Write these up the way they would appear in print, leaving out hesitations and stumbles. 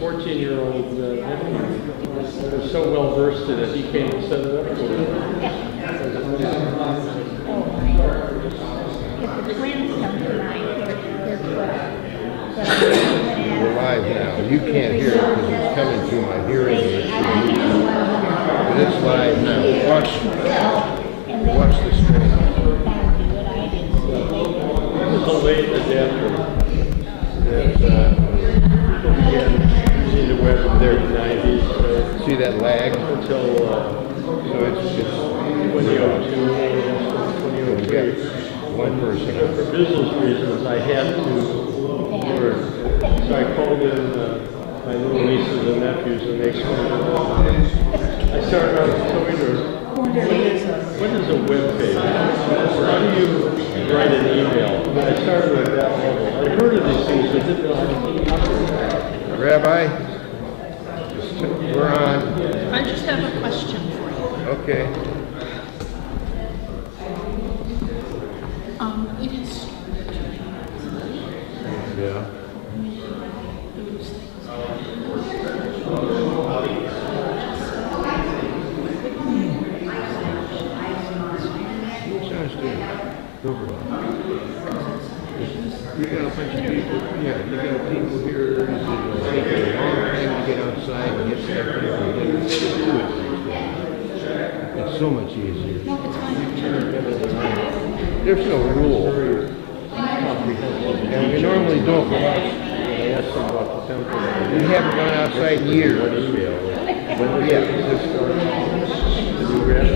14-year-old nephew was so well versed in it, he came to set it up for me. If the twins come tonight, they're 12. We're live now. You can't hear it because it's coming through my hearing aid. But it's live now. Watch the screen. It was a late adapter that people began using the web in the 90s. See that lag? Until So it's 2002, 2003. One person. But for business reasons, I had to work. So I called in my little nieces and nephews, and they explained it. I started out showing her, what is a web page? How do you write an email? I started at that level. I heard of these things, but didn't know how to operate. Rabbi, we're on. I just have a question for you. Okay. It is. Yeah. You got a bunch of people, yeah, you got people here, it's taking a long time to get outside and get stuff in. It's so much easier. No, it's fine. There's no rule. And we normally don't go out. I asked them about the temple. We haven't gone outside in years. When did this start? Did you grab it?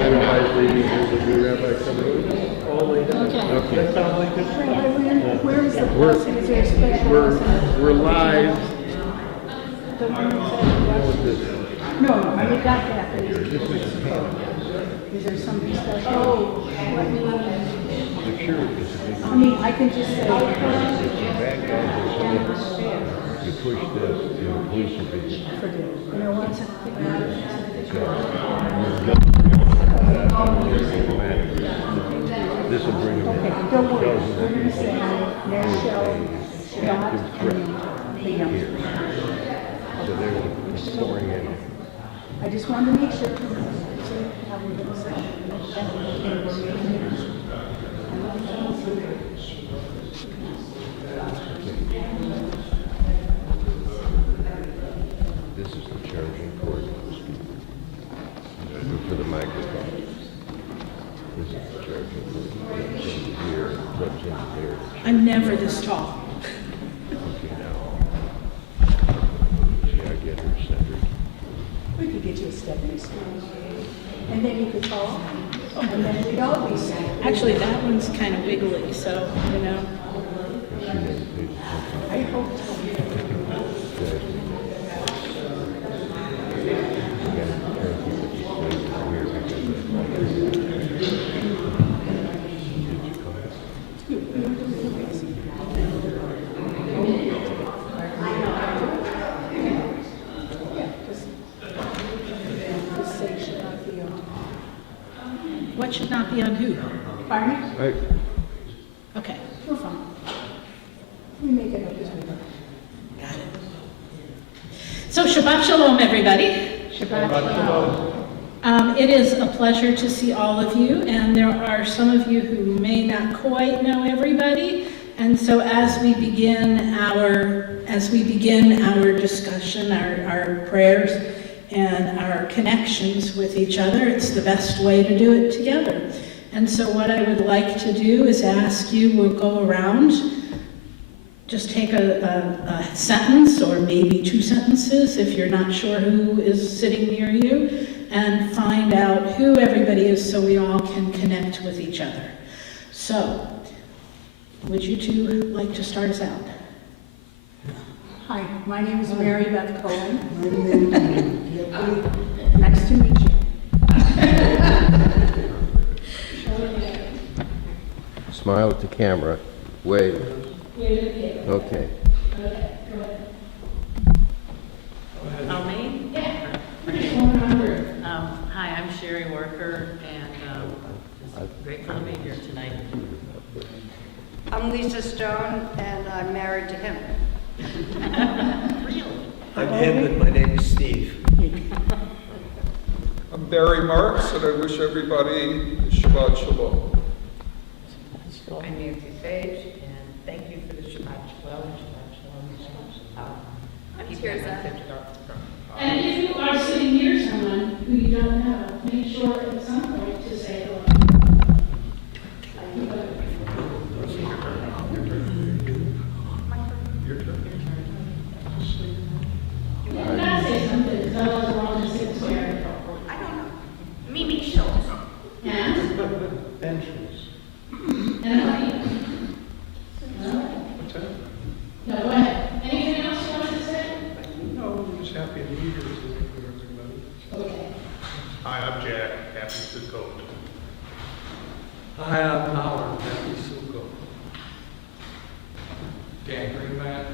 Otherwise, leaving here, did you rabbi coming? All the way down. Okay. That sounds like it's. Where is the bus? Is there a special bus? We're live. No, we got that. This is a panel. Is there something special? Oh, let me, Security is a big I mean, I can just say, If the bad guys are saying, you push this, the police will be. you know what? This will bring them Okay, in. don't worry, we're gonna say, Michelle, Scott, and Liam. Here. So they're pouring in. I just wanted to make sure. How we're gonna say. And we're making it. This is the charging cord. For the microphone. This is the charging cord. Plugs in here, plugs in there. I'm never this tall. Okay, now. See, I get her centered. We could get you a stepping stool. And then you could talk, and then we'd all be safe. Actually, that one's kind of wiggly, so, you know. She never pays attention. I hope so. Just say should not be on. What should not be on who? Pardon? Right. Okay, We're fine. We make it up as we go. got it. So Shabbat Shalom, everybody. Shabbat shalom. It is a pleasure to see all of you, and there are some of you who may not quite know everybody. And so as we begin our discussion, our prayers, and our connections with each other, it's the best way to do it together. And so what I would like to do is ask you, we'll go around, just take a sentence or maybe two sentences if you're not sure who is sitting near you, and find out who everybody is so we all can connect with each other. So, would you two like to start us out? Hi, my name is Mary Beth Cohen. Nice to meet you. Smile at the camera. Wave. Okay. Oh, me? Yeah. Hi, I'm Sherry Worker, and just grateful to be here tonight. I'm Lisa Stone, and I'm married to him. Really? him that my name is Steve. I'm Barry Marks, and I wish everybody Shabbat Shalom. I'm Nancy Page, and thank you for the Shabbat Shalom, Shabbat Shalom, Shabbat Shalom. I'm Keep that Tirza. message going. And if you are sitting near someone who you don't know, make sure at some point to say hello. You gotta say something, because otherwise we're all just sitting square. I don't know. Mimi Schultz. And? Benches. And how are you? No, go ahead. Anything else you want to say? No, we're just happy to be here with everybody. Okay. Hi, I'm Jack, happy to go. Hi, I'm Howard, happy Sukkot. Dan Greenman.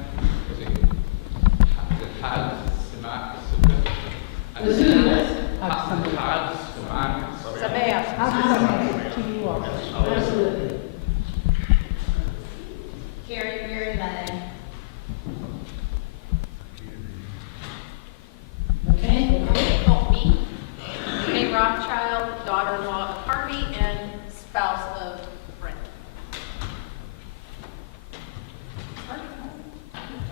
Absolutely. Mary Lennon. Okay? Oh, me. Renee Rothschild, daughter-in-law of Harvey and spouse of Brent.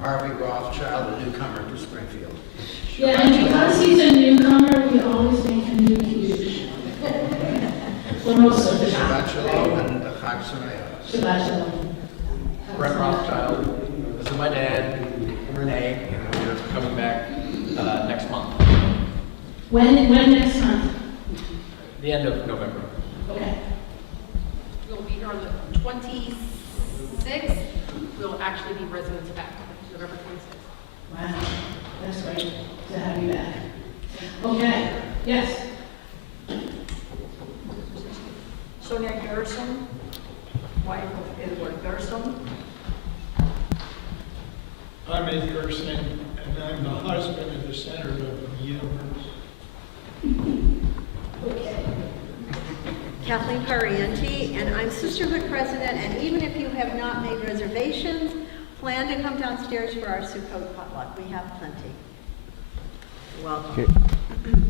Harvey Rothschild, a newcomer to Springfield. Yeah, and because he's a newcomer, we always make a new huge. For most of the time. Shabbat Shalom and Chag Sameach. Shabbat Shalom. Brent Rothschild, this is my dad, Renee, and we're coming back next month, When next month? the end of November. Okay. We'll be here on the 26th. We'll actually be residents back, November 26th. Wow, that's great to have you back. Okay, yes. Sonia Gerson, wife of Edward Gerson. I'm Ed Gerson, and I'm the husband of the center of the universe. Kathleen Parienti, and I'm Sisterhood President, and even if you have not made reservations, plan to come downstairs for our Sukkot potluck. We have plenty. Welcome. Okay.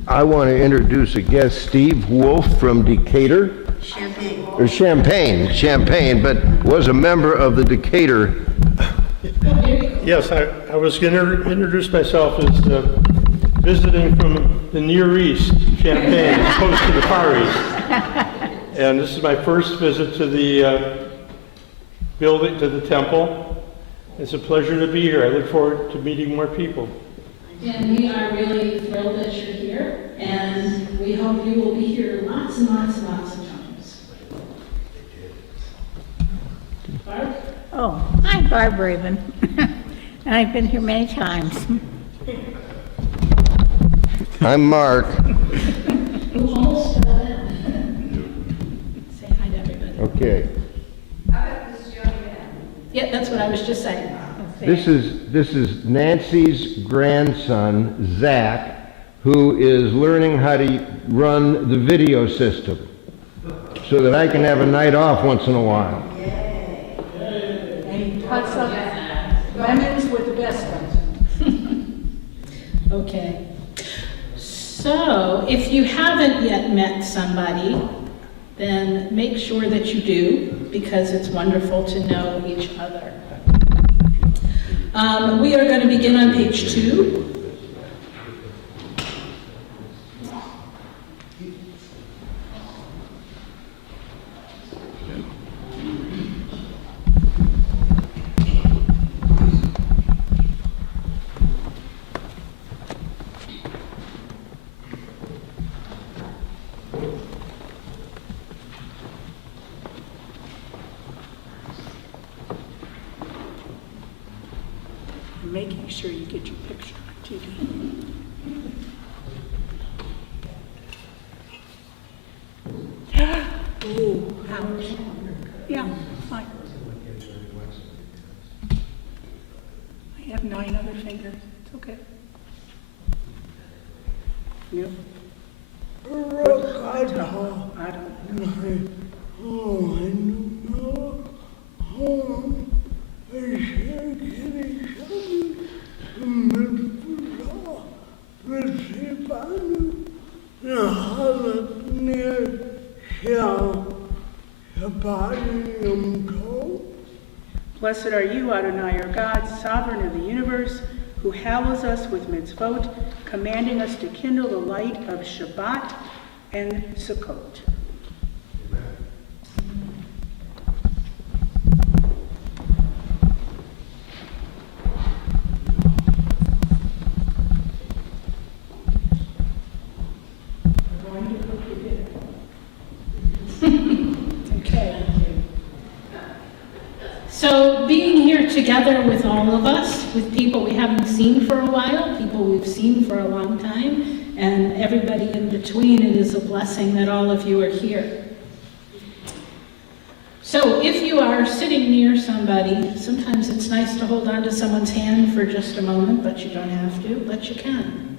I want to introduce a guest, Steve Wolf from Decatur. Champaign, but was a member of the Decatur. Yes, I was going to introduce myself as visiting from the Near East, Champaign, as opposed to the Far East. And this is my first visit to the building, to the temple. It's a pleasure to be here. I look forward to meeting more people. And we are really thrilled that you're here, and we hope you will be here lots and lots and lots of times. Barb? Oh, I'm Barb Raven, and I've been here many times. I'm Mark. Who almost fell down. Say hi to everybody. Okay. Yeah, that's what I was just saying. This is Nancy's grandson, Zach, who is learning how to run the video system so that I can have a night off once in a while. And he cuts up lemons with the best ones. Okay. So, if you haven't yet met somebody, then make sure that you do, because it's wonderful to know each other. We are going to begin on page 2. Making sure you get your picture on TV. Oh, ouch. Yeah, fine. I have 9 other fingers. It's okay. Yep. I don't know. Oh, I don't know. Oh, I can't get it. Blessed are you, Adonai, our God, sovereign of the universe, who hallows us with mitzvot, commanding us to kindle the light of Shabbat and Sukkot. Okay. So being here together with all of us, with people we haven't seen for a while, people we've seen for a long time, and everybody in between, it is a blessing that all of you are here. So if you are sitting near somebody, sometimes it's nice to hold on to someone's hand for just a moment, but you don't have to, but you can.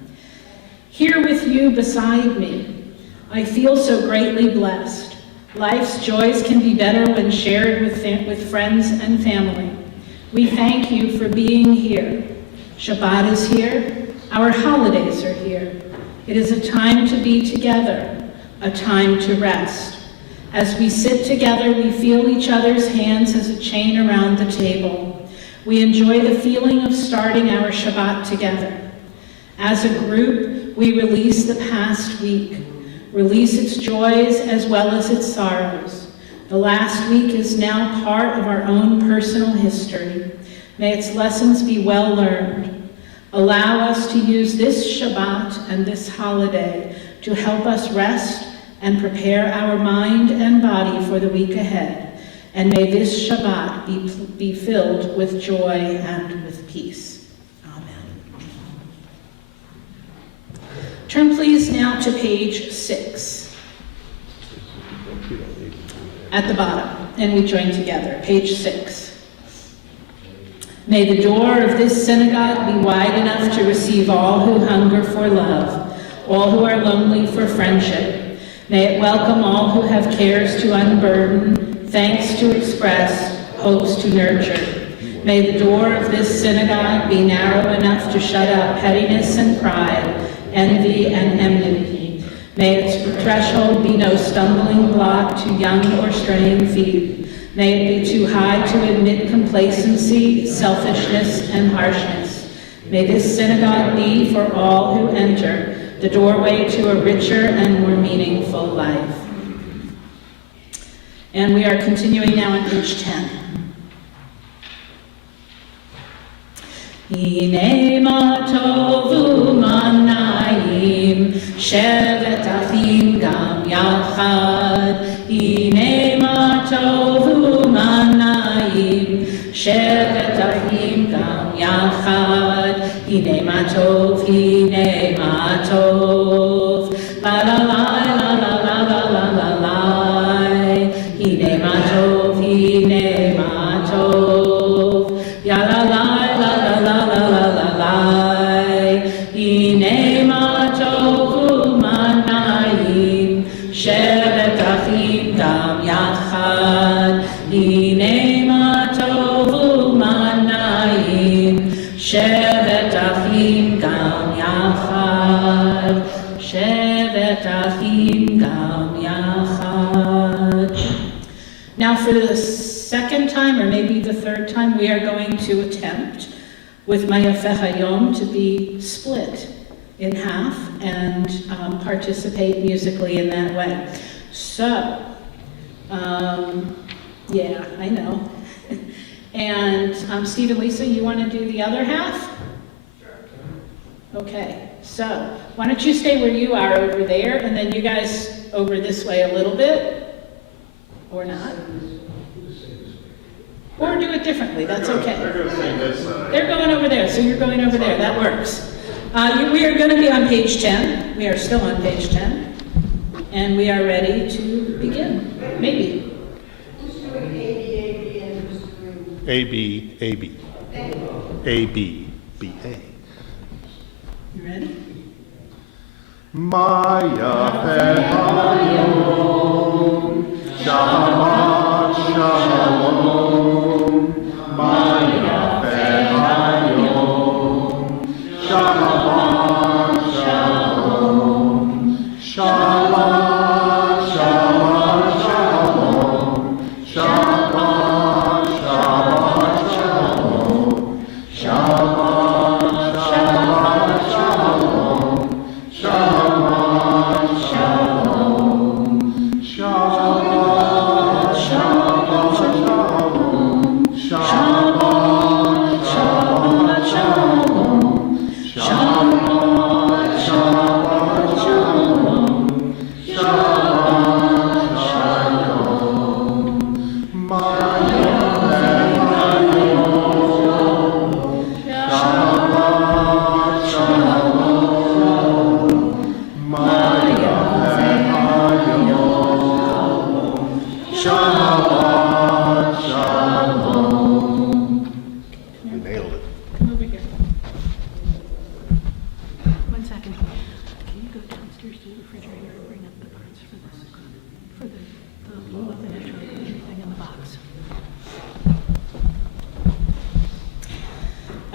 Here with you beside me, I feel so greatly blessed. Life's joys can be better when shared with friends and family. We thank you for being here. Shabbat is here. Our holidays are here. It is a time to be together, a time to rest. As we sit together, we feel each other's hands as a chain around the table. We enjoy the feeling of starting our Shabbat together. As a group, we release the past week. Release its joys as well as its sorrows. The last week is now part of our own personal history. May its lessons be well learned. Allow us to use this Shabbat and this holiday to help us rest and prepare our mind and body for the week ahead. And may this Shabbat be filled with joy and with peace. Turn please now to page 6 at the bottom, and we join together. Page 6. May the door of this synagogue be wide enough to receive all who hunger for love, all who are lonely for friendship. May it welcome all who have cares to unburden, thanks to express, hopes to nurture. May the door of this synagogue be narrow enough to shut out pettiness and pride, envy and enmity. May its threshold be no stumbling block to young or straying feet. May it be too high to admit complacency, selfishness, and harshness. May this synagogue be, for all who enter, the doorway to a richer and more meaningful life. And we are continuing now on page 10. Hine ma tovu manayim, shevet achim gam yachad. Hine ma tovu manayim, shevet achim gam yachad. Hine ma tov, hine ma tov. La la la la la la la la la. Hine ma tov, hine ma tov. Ya la la. shevet achim gam yachad, shevet achim gam yachad. Now for the second time, or maybe the third time, we are going to attempt with Mayafeh Hayom to be split in half and participate musically in that way. So, yeah, I know. And Steve and Lisa, you want to do the other half? Sure. Okay, so why don't you stay where you are over there, and then you guys over this way a little bit, or not? Or do it differently, that's okay. They're going to sing this side. They're going over there, so you're going over there, that works. We are going to be on page 10. We are still on page 10. And we are ready to begin, maybe. A, B, A, B. A, B, B, A. You ready? Mayafeh Hayom, Shabbat Shalom. Mayafeh Hayom, Shabbat Shalom. Shabbat Shabbat Shalom. Shabbat Shabbat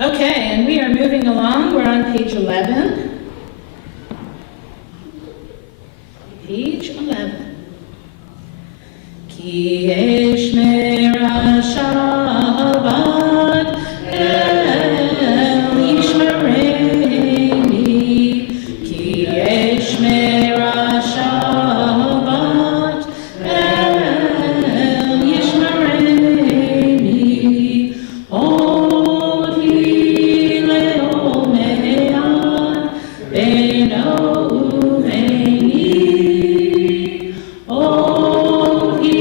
Okay, and we are moving along. We're on page 11. Page 11. Ki esh merashabat el yishmereini. Ki esh merashabat el yishmereini. Od hi leomean beno uveini. Od hi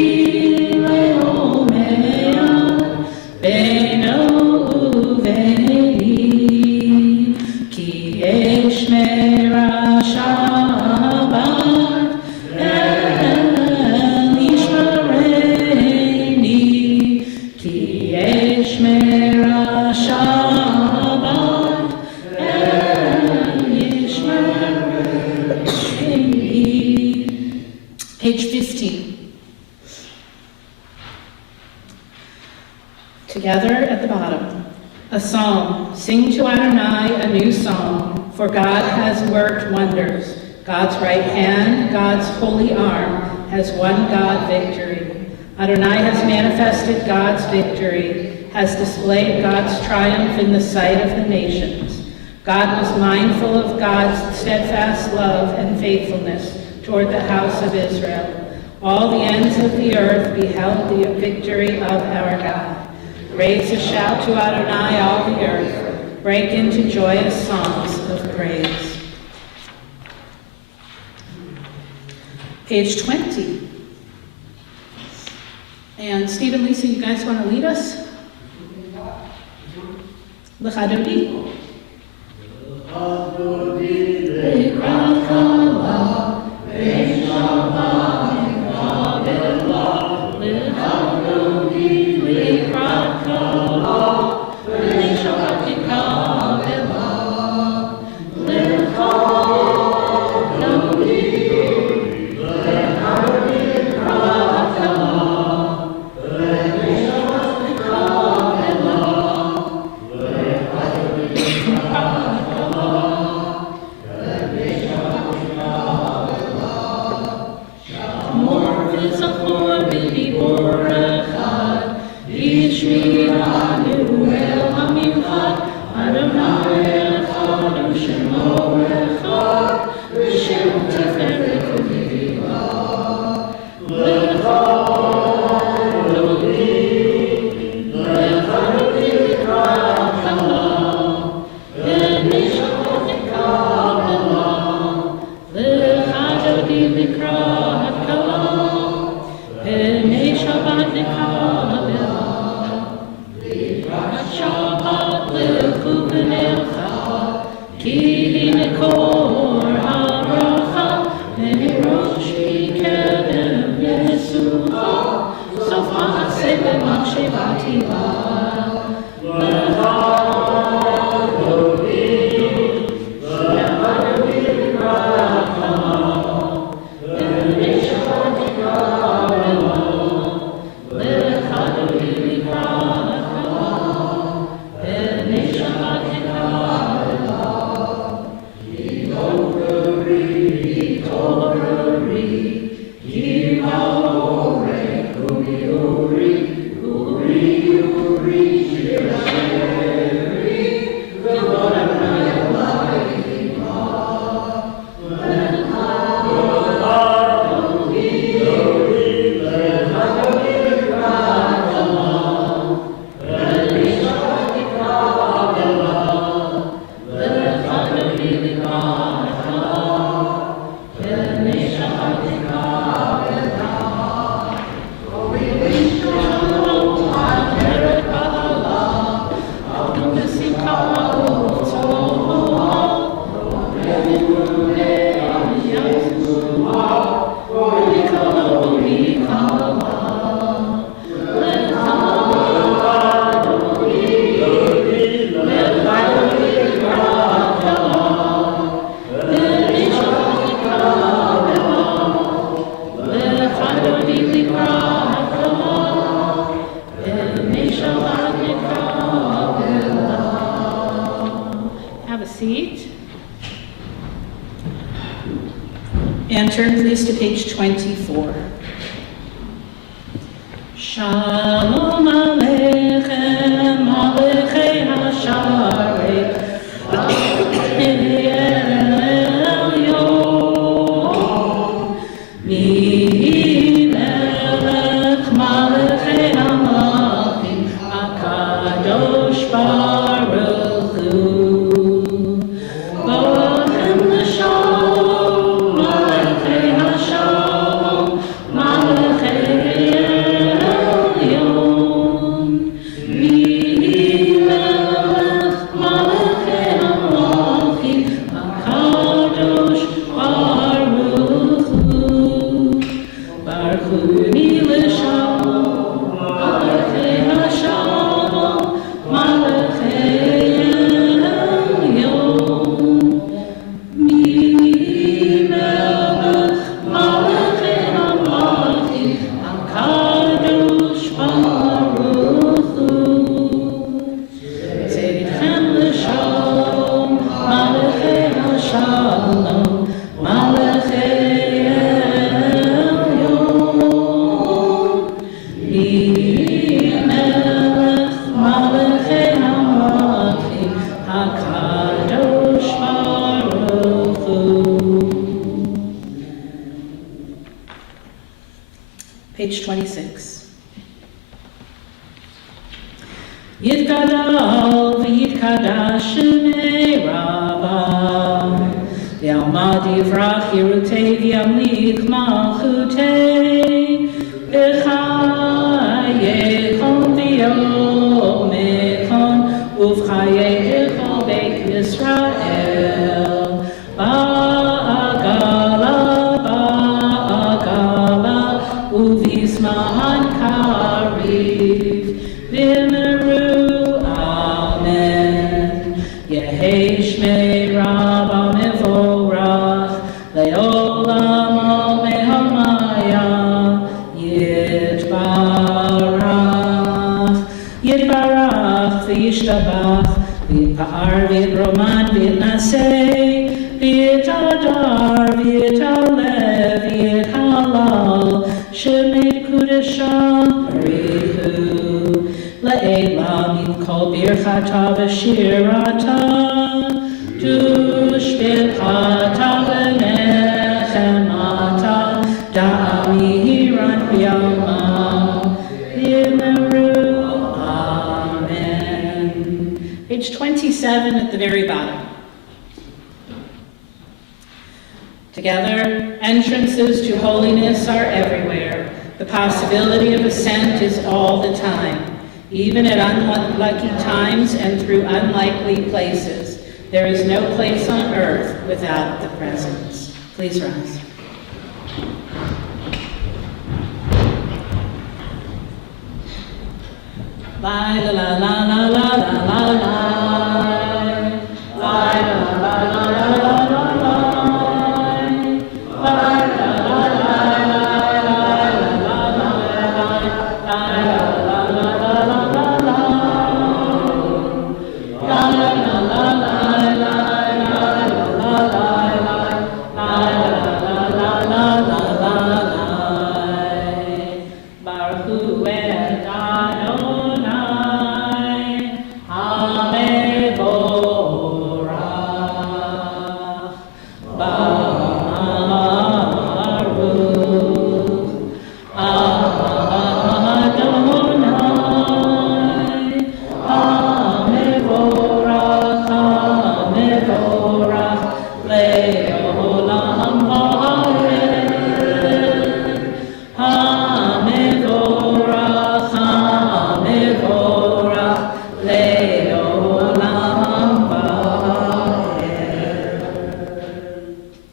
leomean beno uveini. Ki esh merashabat el yishmereini. Ki esh merashabat el yishmereini. Page 15. Together at the bottom. A psalm. Sing to Adonai a new song, for God has worked wonders. God's right hand, God's holy arm, has won God victory. Adonai has manifested God's victory, has displayed God's triumph in the sight of the nations. God was mindful of God's steadfast love and faithfulness toward the house of Israel. All the ends of the earth beheld the victory of our God. Raise a shout to Adonai, all the earth. Break into joyous songs of praise. Page 20. And Steve and Lisa, you guys want to lead us? L'chadodi. seat. And turn please to page 24. Shalom Aleichem, Aleichem Hasharei, Elyon, Melech Malachei HaMelachim, HaKadosh Baruch Hu. Bochem l'shalom, Malachei HaShalom, Malachei Elyon, Melech Malachei HaMelachim, HaKadosh Baruch Hu. Baruch Hu l'shalom, Malachei HaShalom, Malachei Elyon, Melech Malachei HaMelachim, HaKadosh Baruch Hu. Tzedechem l'shalom, Malachei HaShalom, Malachei Elyon, Melech Malachei HaMelachim, HaKadosh Baruch Hu. Page 26. Yitgadal v'yitkadash shemei Rabbah, v'yalmad yivrach yirutei v'yamlich malchutei, v'chayechon v'yomechon, uv'chayechon beit Yisrael, ba'agala, ba'agala, uvisman kariv, v'meru, amen. Yehei shmei Rabbah mevorach, le'olam al mehamaya, yitbarach, yitbarach v'yishtabach, v'yitpa'ar v'yitroman v'yitnaseh, v'yitadar v'yitaleh v'yithalal, shemei kudesha barichu, le'elam yimkol birchata v'shirata, dush birchata v'nechemata, da'ami hiran v'yalma, v'yimeru, amen. Page 27 at the very bottom. Together, entrances to holiness are everywhere. The possibility of ascent is all the time, even at unlucky times and through unlikely places. There is no place on earth without the presence. Please rise. La la la la la la la la. La la la la la la la.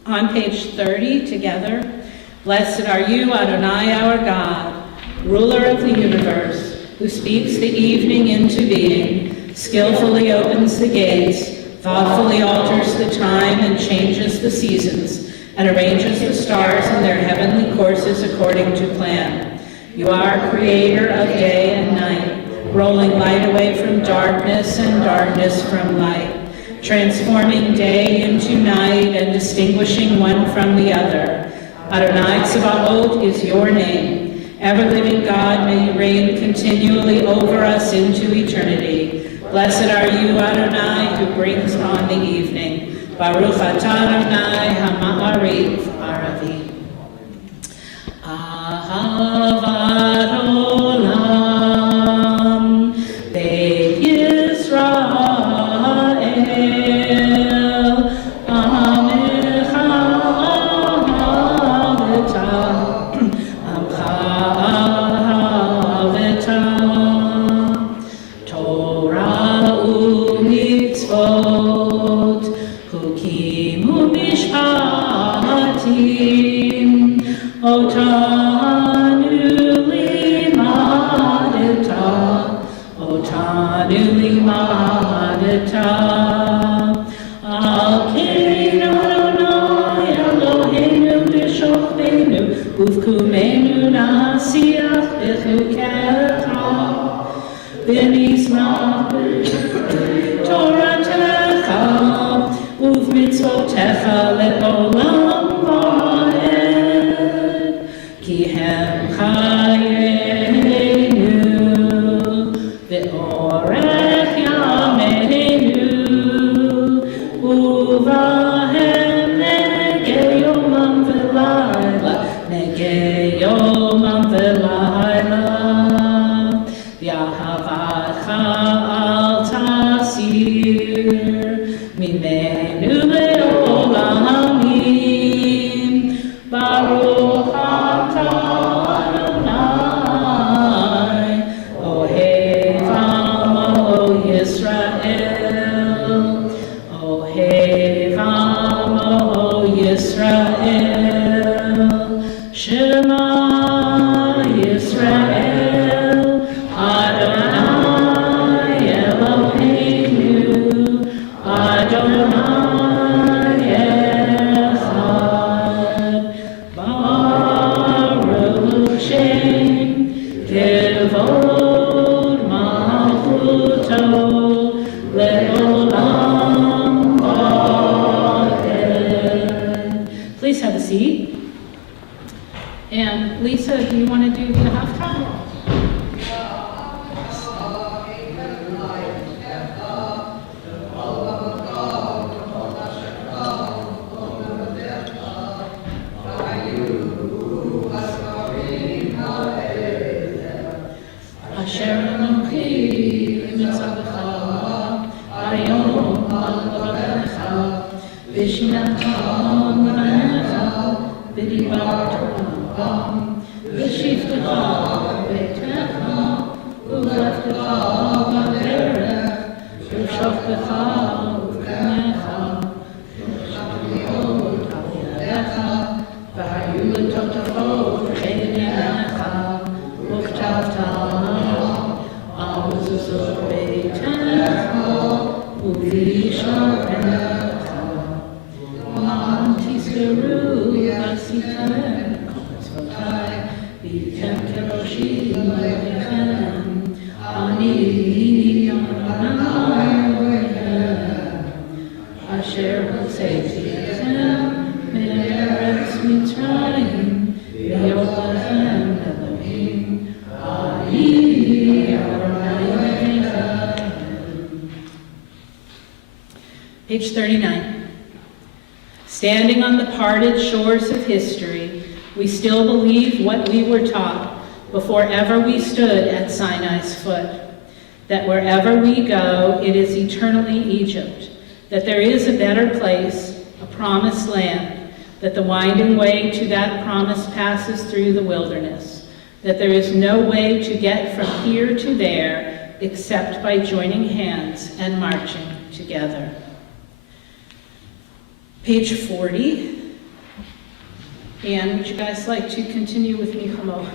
On page 30, together, blessed are you, Adonai, our God, ruler of the universe, who speaks the evening into being, skillfully opens the gates, thoughtfully alters the time and changes the seasons, and arranges the stars in their heavenly courses according to plan. You are creator of day and night, rolling light away from darkness and darkness from light. transforming day into night and distinguishing one from the other. Adonai Tsevaot is your name. Ever-living God, may you reign continually over us into eternity. Blessed are you, Adonai, who brings on the evening. Baruch atah Adonai ha'ma'ariv aravi. Ahavat olam, Beit Yisrael, Amecha ahaveta, Amcha ahaveta, Torah u'mitzvot, Hukim u'mishpatim, Otanu limadeta, Alkeinu Adonai Eloheinu b'shokbenu, uvkumenu nasiach b'chukecha, v'nizmach Toratecha, uv'mitzvotecha le'olam va'ed, ki hem chayenu, ve'orech yameinu, uvahem negei yomam v'layla, negei yomam v'layla, v'yahavacha al tasir, mimenu le'olamim, Baruch atah Adonai, Ohev Amo Yisrael, Ohev Amo Yisrael, Shema Yisrael, Adonai Eloheinu, Adonai Echad, Baruch Shem, Kevod Malchuto, Le'olam Va'ed. Please have a seat. And Lisa, do you want to do the halftime? Asher Anochi Mitzvacha, Hayom Al-Rabecha, V'shinatam Ranecha, V'dibartam, V'shiftecha V'techa, U'leftecha V'derech, V'shoftecha V'kanecha, V'shaftecha V'yadecha, V'hayu L'totafot V'chedenecha, U'ktavta Amuzuzot Beitecha, U'visharecha, Ma'am Tiskeru Yasitem, Kotzvotai, V'tem Keroshim Le'echem, Ani Adonai Elohem, Asher Hoseti Echem, Me'eretz Mitzrayim, V'yotlechem Elohim, Ani Adonai Elohem. Page 39. Standing on the parted shores of history, we still believe what we were taught before ever we stood at Sinai's foot, that wherever we go, it is eternally Egypt, that there is a better place, a promised land, that the winding way to that promise passes through the wilderness, that there is no way to get from here to there except by joining hands and marching together. Page 40. And would you guys like to continue with me, Chamo?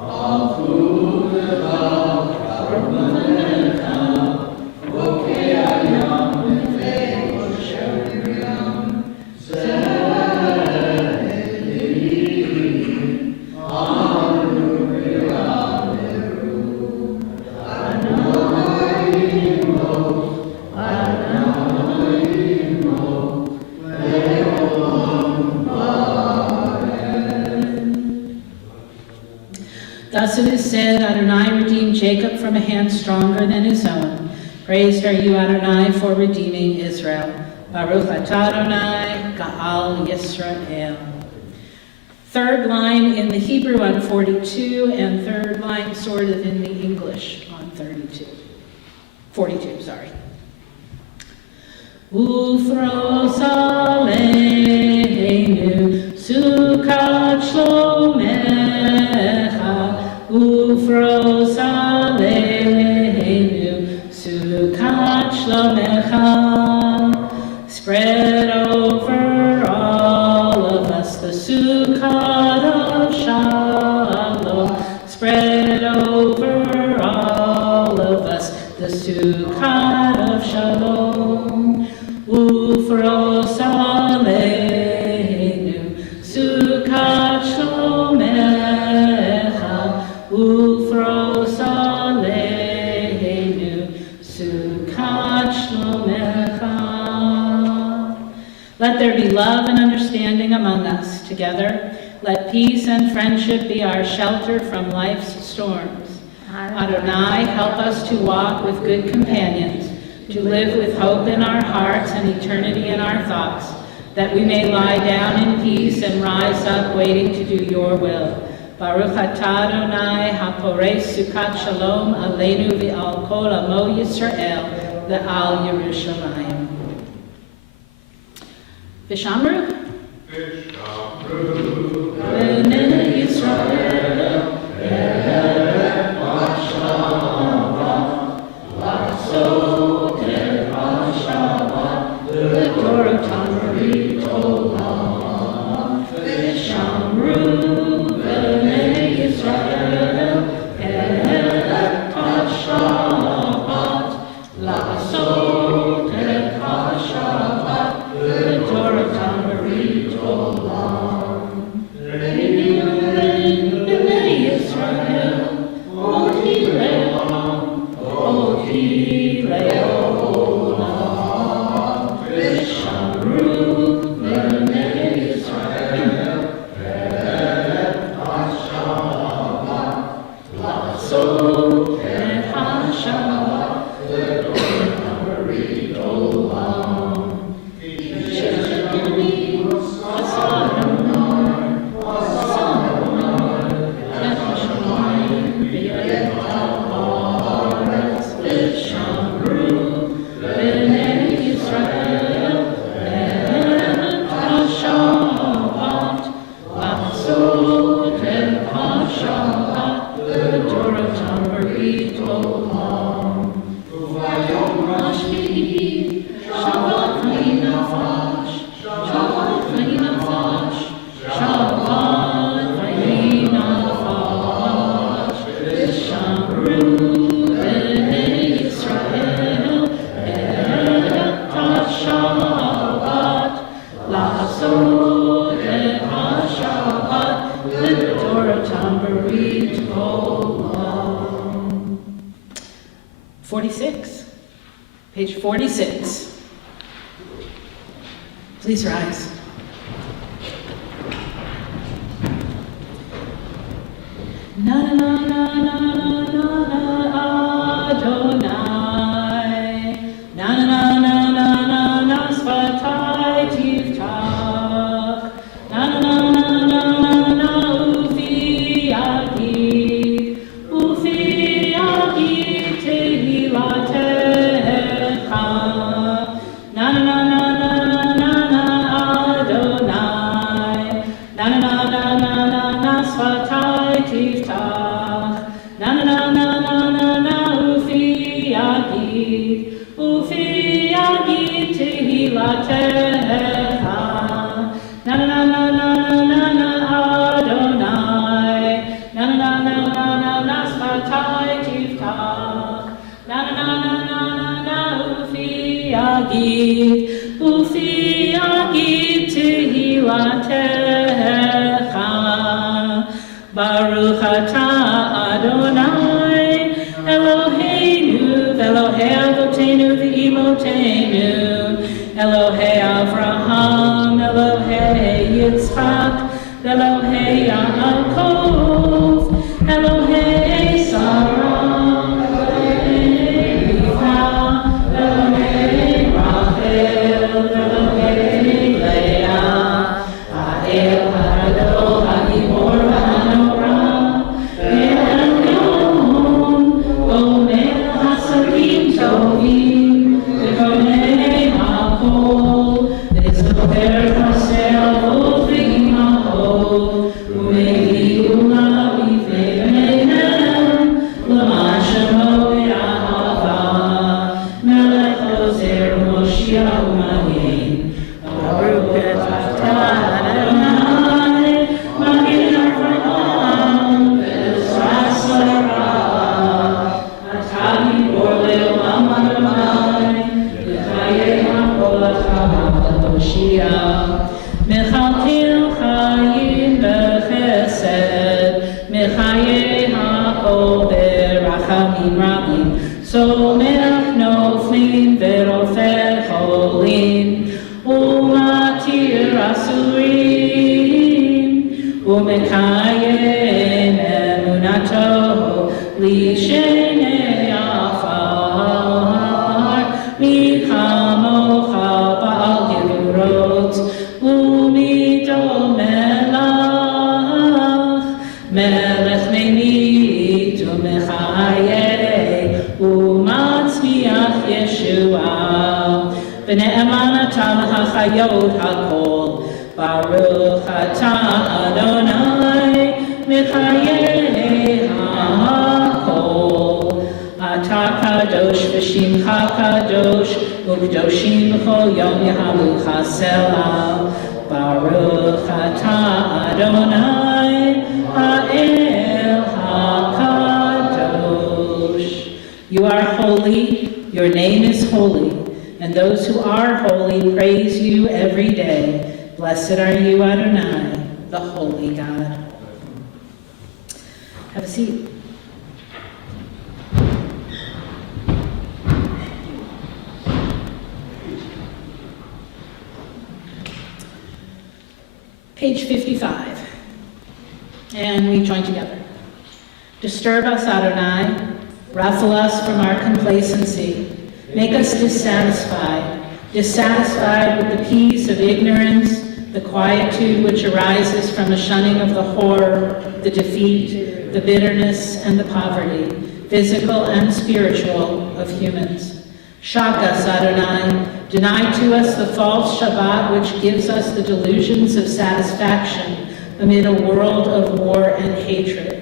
Oh, Thus it is said, Adonai redeemed Jacob from a hand stronger than his own. Praised are you, Adonai, for redeeming Israel. Baruch atah Adonai, Ga'al Yisrael. Third line in the Hebrew on 42, and third line sort of in the English on 42, sorry. Ufros aleinu sukat shlomecha, ufros aleinu sukat shlomecha. Spread over all of us the sukkah of shalom. Spread over all of us the sukkah of shalom. Ufros aleinu sukkah shlomecha. Ufros aleinu sukkah shlomecha. Let there be love and understanding among us together. Let peace and friendship be our shelter from life's storms. Adonai, help us to walk with good companions, to live with hope in our hearts and eternity in our thoughts, that we may lie down in peace and rise up waiting to do your will. Baruch atah Adonai, haporei sukat shalom aleinu v'al kol amo Yisrael v'al Yerushalayim. Vishamru? B'nei Yisrael, Eret HaShabbat, La'asot Et HaShabbat, L'Torah Marit Olam. Vishamru b'nei Yisrael, Eret HaShabbat, La'asot Et HaShabbat, L'Torah Marit Olam. B'nei Yisrael, Od Hilei Olam. Vishamru b'nei Yisrael, Eret HaShabbat, La'asot Et HaShabbat, L'Torah Marit Olam. La'asot Et HaShabbat, L'Torah Marit Olam. 46, page 46. Please rise. Na na na na na na na Adonai. Na na na na na na na Svatai Tiftach. Na na na na na na na Ufi Agi Tehilatecha. Na na na na na na na Adonai. Na na na na na na na Svatai Tiftach. Na na na na na na na Ufi Agi Tehilatecha. Na na na na na na na Adonai. Na na na na na na na Svatai Tiftach. Na na na na na na na Ufi Agi Tehilatecha. Baruch atah Adonai, Eloheinu v'Elohei Avotenu v'Imotenu, Elohei Avraham, Elohei Yitzchak, Elohei Yaakov, Elohei רחמים רבים, סומך נופלים ורופא חולים, ומתיר אסורים, ומקיים אמונתו לשני עפר, מי כמוך בעל גבורות, ומי דומה לך, מלך ממית ומחיה, ומצמיח ישועה, ונאמן אתה להחיות הכל, ברוך אתה אדוני מחיי הכל. אתה קדוש ושמך קדוש, וקדושים בכל יום יהללוך סלה. ברוך אתה אדוני האל הקדוש. You are holy, your name is holy, and those who are holy praise you every day. Blessed are you, Adonai, the holy God. Have a seat. Page 55. And we join together. Disturb us, Adonai. Ruffle us from our complacency. Make us dissatisfied with the peace of ignorance, the quietude which arises from a shunning of the horror, the defeat, the bitterness, and the poverty, physical and spiritual, of humans. Shock us, Adonai. Deny to us the false Shabbat which gives us the delusions of satisfaction amid a world of war and hatred.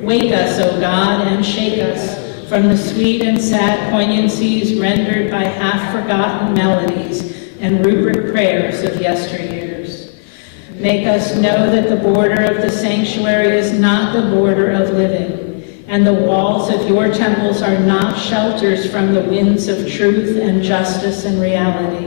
Wake us, O God, and shake us from the sweet and sad poignancies rendered by half-forgotten melodies and rubric prayers of yesteryears. Make us know that the border of the sanctuary is not the border of living, and the walls of your temples are not shelters from the winds of truth and justice and reality.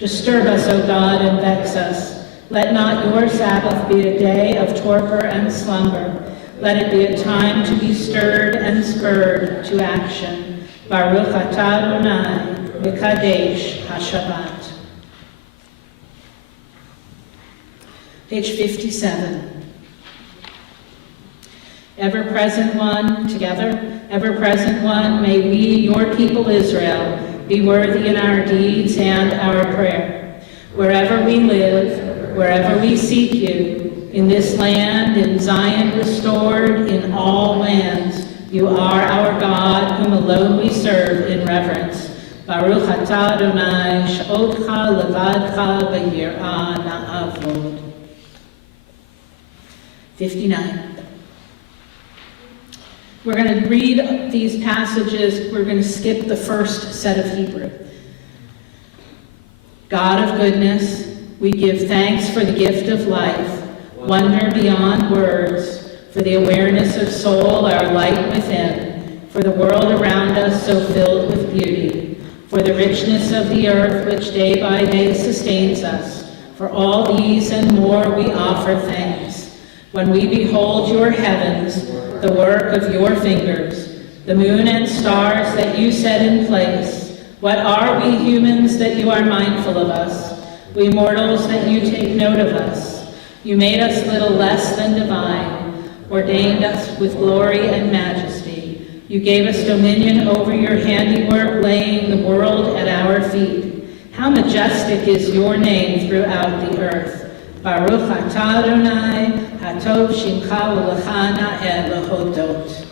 Disturb us, O God, and vex us. Let not your Sabbath be a day of torpor and slumber. Let it be a time to be stirred and spurred to action. Baruch atah Adonai, Mekadesh HaShabbat. Page 57. Ever-present one, together. Ever-present one, may we, your people Israel, be worthy in our deeds and our prayer. Wherever we live, wherever we seek you, in this land, in Zion restored, in all lands, you are our God, whom alone we serve in reverence. Baruch atah Adonai, she'odcha levadcha b'yirah na'avod. 59. We're going to read these passages. We're going to skip the first set of Hebrew. God of goodness, we give thanks for the gift of life, wonder beyond words, for the awareness of soul, our light within, for the world around us so filled with beauty, for the richness of the earth which day by day sustains us. For all these and more we offer thanks. When we behold your heavens, the work of your fingers, the moon and stars that you set in place, what are we humans that you are mindful of us? We mortals that you take note of us. You made us little less than divine, ordained us with glory and majesty. You gave us dominion over your handiwork, laying the world at our feet. How majestic is your name throughout the earth. Baruch atah Adonai, hatov shimcha v'lecha na'eh lehodot.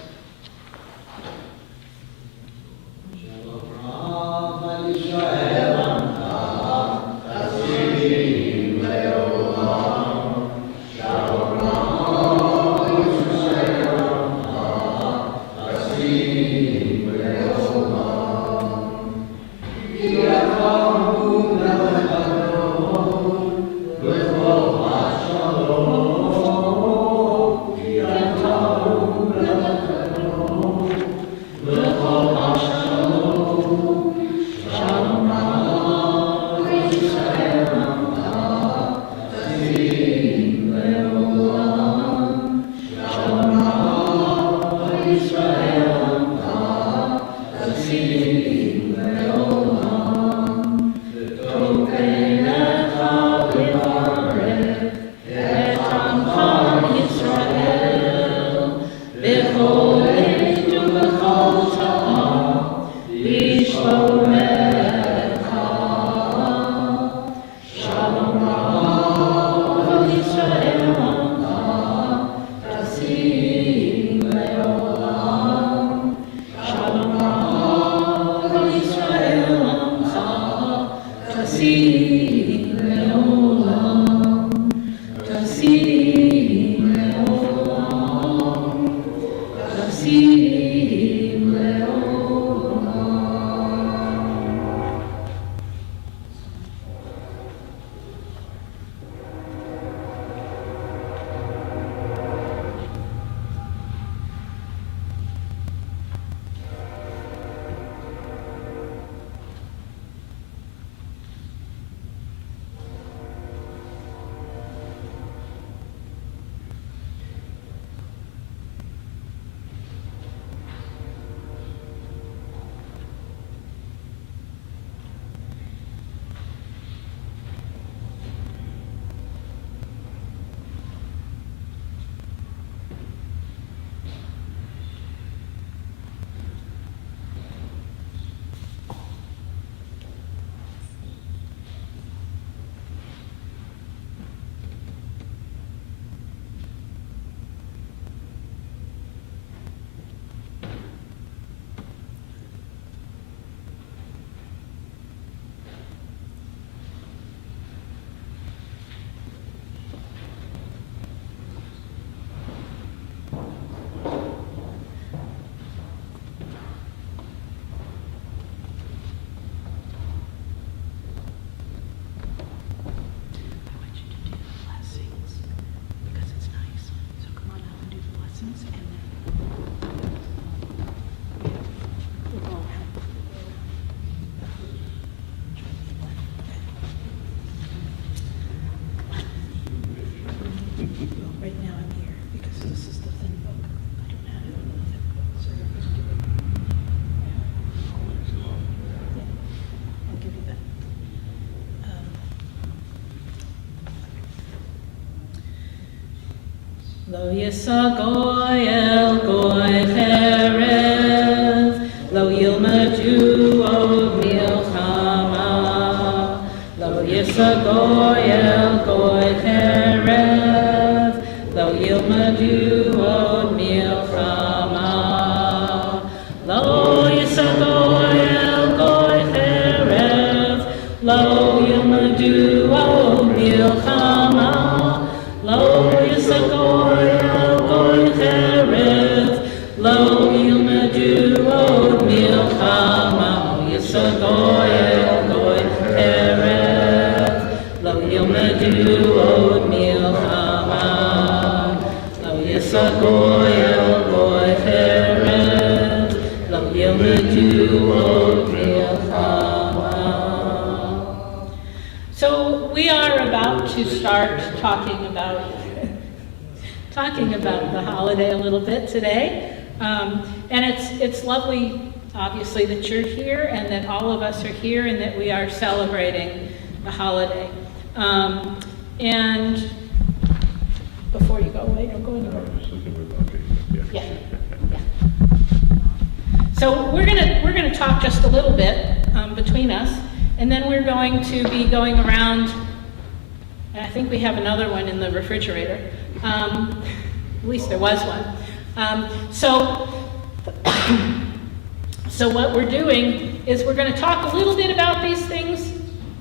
Lo yisagoy el goy cherev, lo yilmadu od milchama. Lo yisagoy el goy cherev, lo yilmadu od milchama. Lo yisagoy el goy cherev, lo yilmadu od milchama. Lo yisagoy el goy cherev, lo yilmadu od milchama. Lo yisagoy el goy cherev, lo yilmadu od milchama. Lo yisagoy el goy cherev, lo yilmadu od milchama. So we are about to start talking about the holiday a little bit today, and it's lovely, obviously, that you're here and that all of us are here and that we are celebrating the holiday. And before you go away, don't go anywhere. Yeah. So we're gonna talk just a little bit between us, and then we're going to be going around. And I think we have another one in the refrigerator. At least there was one. So what we're doing is we're going to talk a little bit about these things.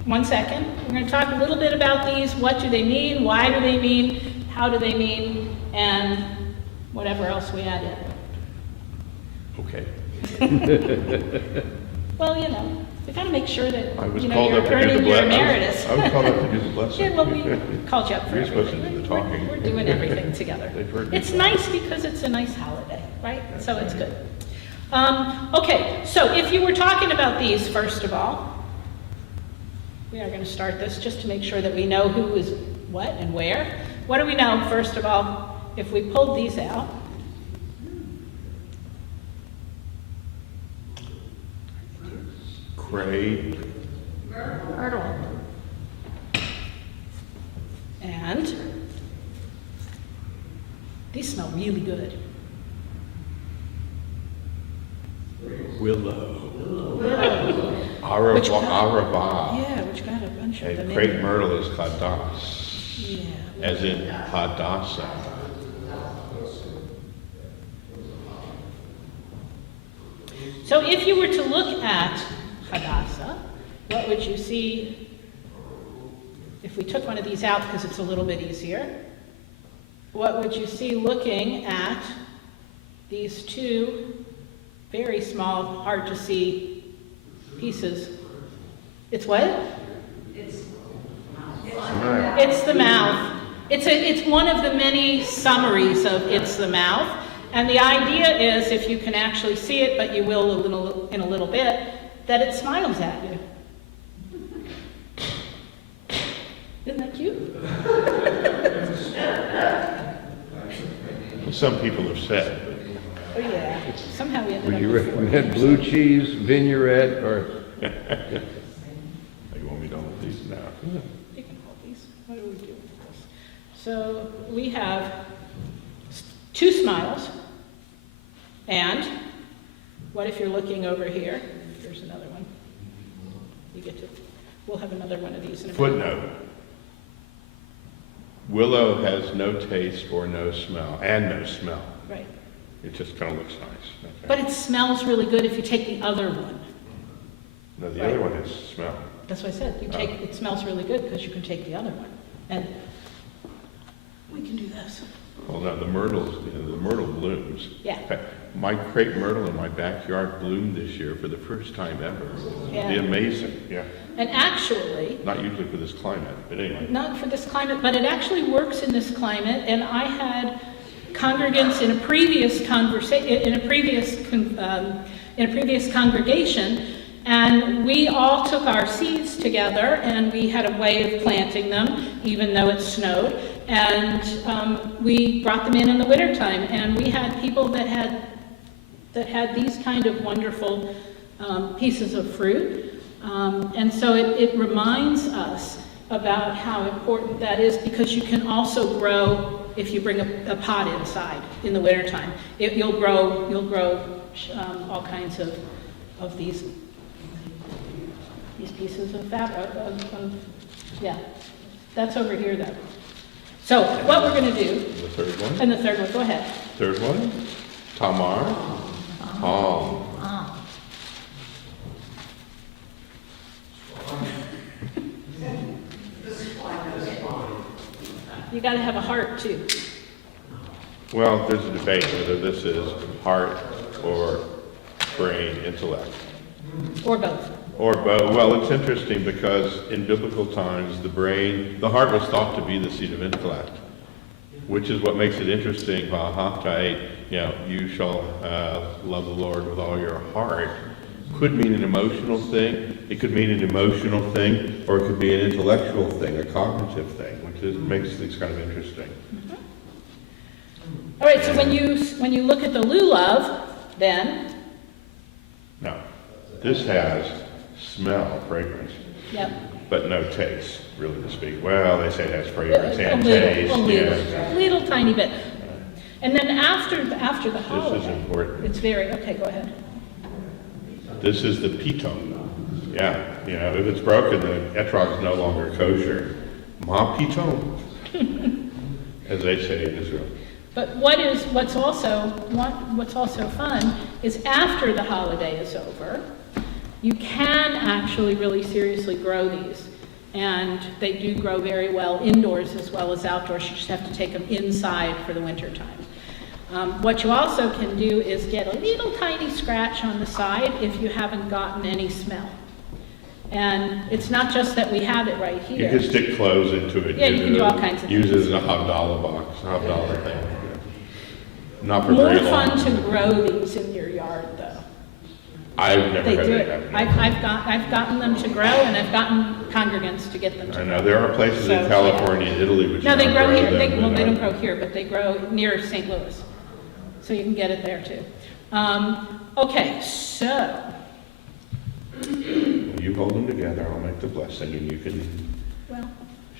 1 second. We're going to talk a little bit about these. What do they mean? Why do they mean? How do they mean? And whatever else we add in. Okay. Well, you know, we got to make sure that I was you know, called you're up to do earning the your blessing. emeritus. I was called up to do the blessing. Yeah, well, we called you up for You're supposed to everything. do the talking. We're doing everything together. They've heard me It's talk. nice because it's a nice holiday, right? So it's good. Okay, so if you were talking about these, first of all, we are going to start this just to make sure that we know who is what and where. What do we know, first of all, if we pulled these out? Cray. Myrtle. And these smell really good. Willow. Which got- Arava. Yeah, which got a bunch of them And in crepe there. myrtle is hadas, Yeah. as in Hadassah. So if you were to look at Hadassah, what would you see if we took one of these out because it's a little bit easier? What would you see looking at these two very small, hard to see pieces. It's what? It's the mouth. It's one of the many summaries of It's the Mouth. And the idea is, if you can actually see it, but you will in a little bit, that it smiles at you. Isn't that cute? Some people have said. Oh yeah, somehow we ended Would up you with recommend blue cheese, vinaigrette, or? You want me to hold these now? You can hold these. What do we do with this? So we have two smiles. And what if you're looking over here? Here's another one. We'll have another one of these in a minute. Footnote. Willow has no taste or no smell, and no smell. Right. It just kind of looks nice. Okay. But it smells really good if you take the other one. No, the other one has smell. That's what I said. It smells really good because you can take the other one. And we can do this. Well, no, the myrtle blooms. Yeah. In fact, my crepe myrtle in my backyard bloomed this year for the first time ever. Yeah. It'd be amazing, yeah. And actually, Not usually for this climate, but anyway. not for this climate, but it actually works in this climate. And I had congregants in a previous congregation, and we all took our seeds together, and we had a way of planting them, even though it snowed. And we brought them in the wintertime, and we had people that had these kind of wonderful pieces of fruit. And so it reminds us about how important that is, because you can also grow if you bring a pot inside in the wintertime. You'll grow all kinds of these pieces of fabric. Yeah, that's over here though. So what we're going to do. The third one? And the third one, go ahead. Third one? Tamar. Palm. You got to have a heart too. Well, there's a debate whether this is heart or brain, intellect. Or both. Or both. Well, it's interesting because in biblical times, the heart was thought to be the seat of intellect, which is what makes it interesting. You shall love the Lord with all your heart. Could mean an emotional thing. It could mean an emotional thing, or it could be an intellectual thing, a cognitive thing, which makes things kind of interesting. Mm-hmm. All right. So when you look at the lulav, then. No, this has smell, fragrance. Yep. But no taste, really to speak. Well, they say it has fragrance and A taste. little tiny bit. And then after the holiday. This is important. It's very, okay, go ahead. This is the piton. Yeah, if it's broken, the etrog is no longer kosher. Ma piton, as they say in Israel. But what's also fun is after the holiday is over, you can actually really seriously grow these. And they do grow very well indoors as well as outdoors. You just have to take them inside for the winter time. What you also can do is get a little tiny scratch on the side if you haven't gotten any smell. And it's not just that we have it right here. You can stick clothes into it. Yeah, you can do all kinds of things. Use it as a Havdalah box, Havdalah thing. Not for More very long. fun to grow these in your yard, though. I've never They had do it it. happen. I've gotten them to grow, and I've gotten congregants to get them to I grow. know there are places in So, California and Italy which No, they don't grow here. them, They but don't grow here, but they grow near St. Louis. So you can get it there too. Okay, so. You hold them together, I'll make the blessing, and you can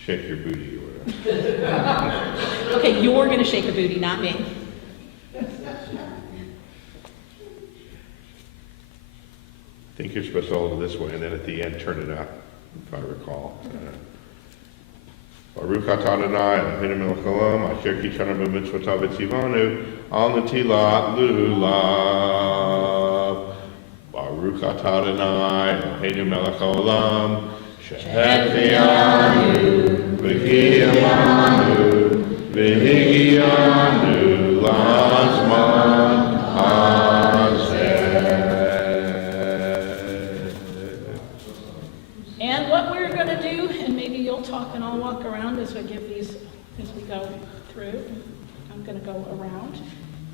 shake your booty or whatever. Okay, you're going to shake a booty, not me. I think you're supposed to hold it this way, and then at the end turn it up, if I recall. Baruch atah Adonai Eloheinu melech haolam asher kishanu b'mitzvotav v'tzivanu al netilat lulav. Baruch atah Adonai Eloheinu melech haolam shehechianu v'kiyamanu v'higiyanu lazman go around,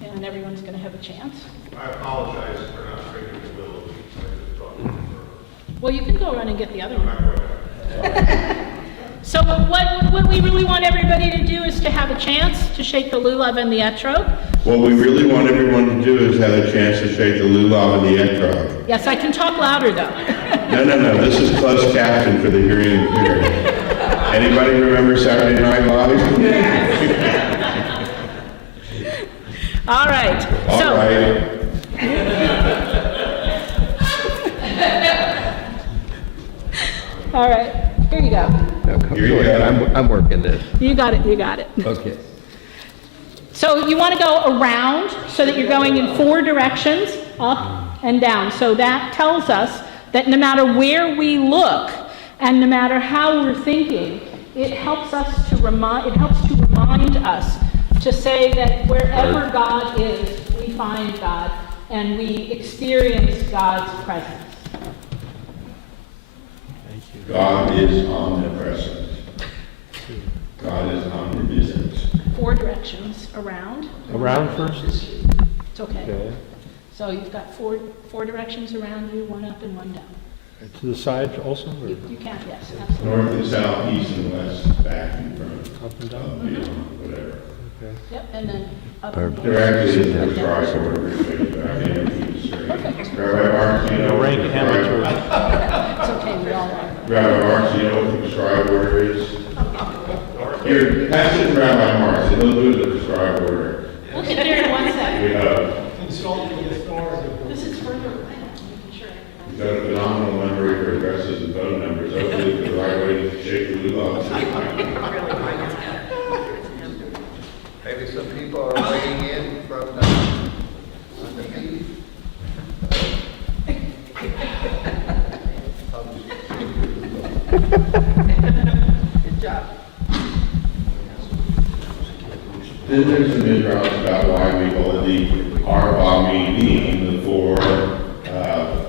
and everyone's going to have a chance. I apologize for not drinking the middle of the week. I just thought it was Well, you can go around and get the other one. So what we really want everybody to do is to have a chance to shake the lulav and the etrog. What we really want everyone to do is have a chance to shake the lulav and the etrog. Yes, I can talk louder though. No, this is closed caption for the hearing impaired. Anybody remember Saturday Night Live? All right. All right. All right. Here you go. No, go Here you ahead. go. I'm working this. You got it. You got it. Okay. So you want to go around so that you're going in 4 directions, up and down. So that tells us that no matter where we look and no matter how we're thinking, it helps us to remind us to say that wherever God is, we find God and we experience God's presence. God is omnipresent. God is omnipotent. 4 directions around. Around first? It's okay. Okay. So you've got four directions around you, 1 up and 1 down. To the side also? Or You can, yes, absolutely. North and south, east and west, back and front, up and up, down? beyond, whatever. Okay. Yep, and then up Or- and There actually is a prescribed order, but I can't use it. Rabbi Marks, you know what Rank the amateur. prescribed- It's okay, we all are. Rabbi Marks, you know what the prescribed order is? Here, pass it to Rabbi Marks, and he'll do the prescribed order. We'll get there in 1 second. We have, Consult the authority. This is further away. Making sure he's got a phenomenal memory for addresses and phone numbers, hopefully the right way to shake the lulav. Maybe some people are weighing in from the beach. Good job. Then there's some midrash about why we hold the Arba meaning, the four, huh?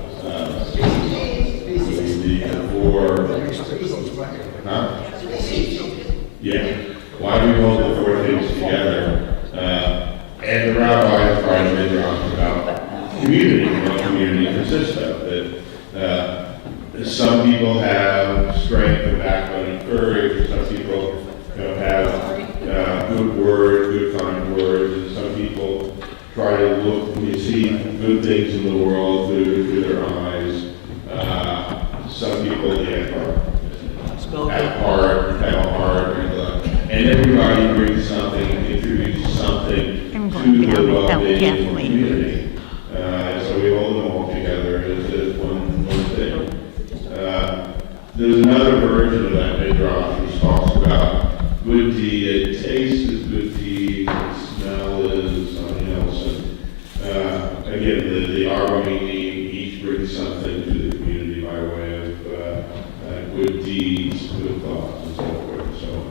Yeah, why we hold the 4 things together. And the rabbis try to midrash about community, what community consists of. That some people have strength and backbone and courage, some people have good words, good kind words, and some people try to look and see good things in the world through their eyes. Some people have a heart, and everybody brings something, contributes something to the well-being of the community. So we hold them all together as one thing. There's another version of that midrash which talks about good deed. A taste is good deed, smell is something else. And again, the Arba meaning each brings something to the community by way of good deeds, good thoughts, and so forth and so on.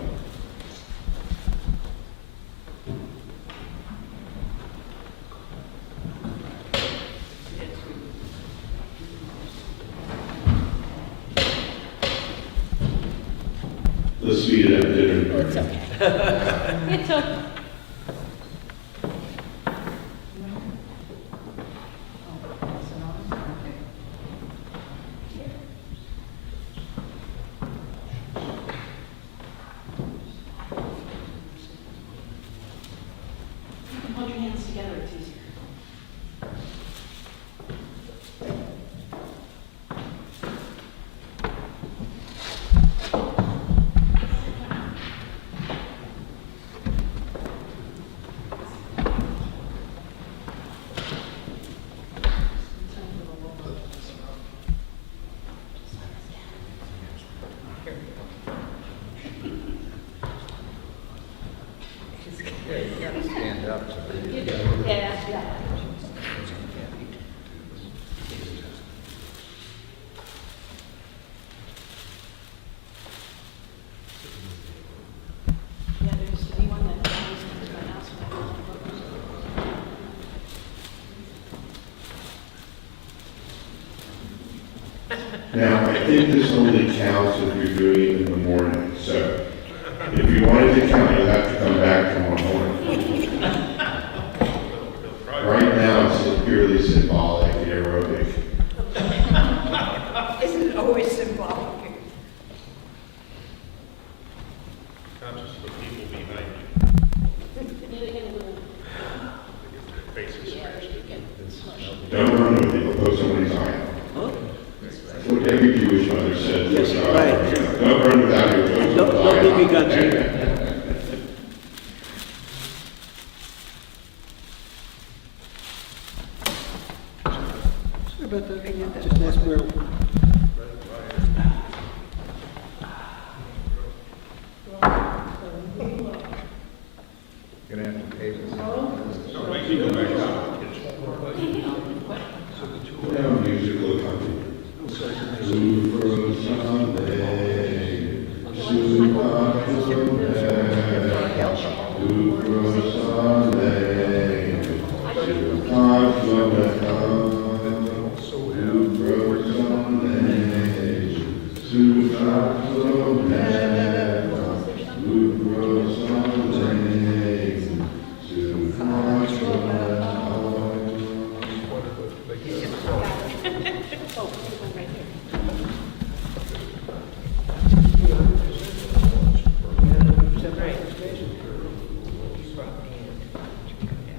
Let's speed it up, dinner. It's okay. It's okay. You can put your hands together, it's easier. Stand up. Yeah. Yeah, there's the one that goes into my house when I go to work. Now, I think this only counts if you're doing it in the morning, so if you wanted to count, you'll have to come back tomorrow morning. symbolic, the aerobic. Isn't it always symbolic? Conscious of the people behind you. Faces smashed. Don't run with it, you'll poke somebody's eye out. What every Jewish mother said. Yes, right. Don't run without your poke Don't somebody's give me eye guns out. either. Sorry about that. Just ask where. Gonna have to pay this. Yeah, musical accompaniment. Super Sunday, Super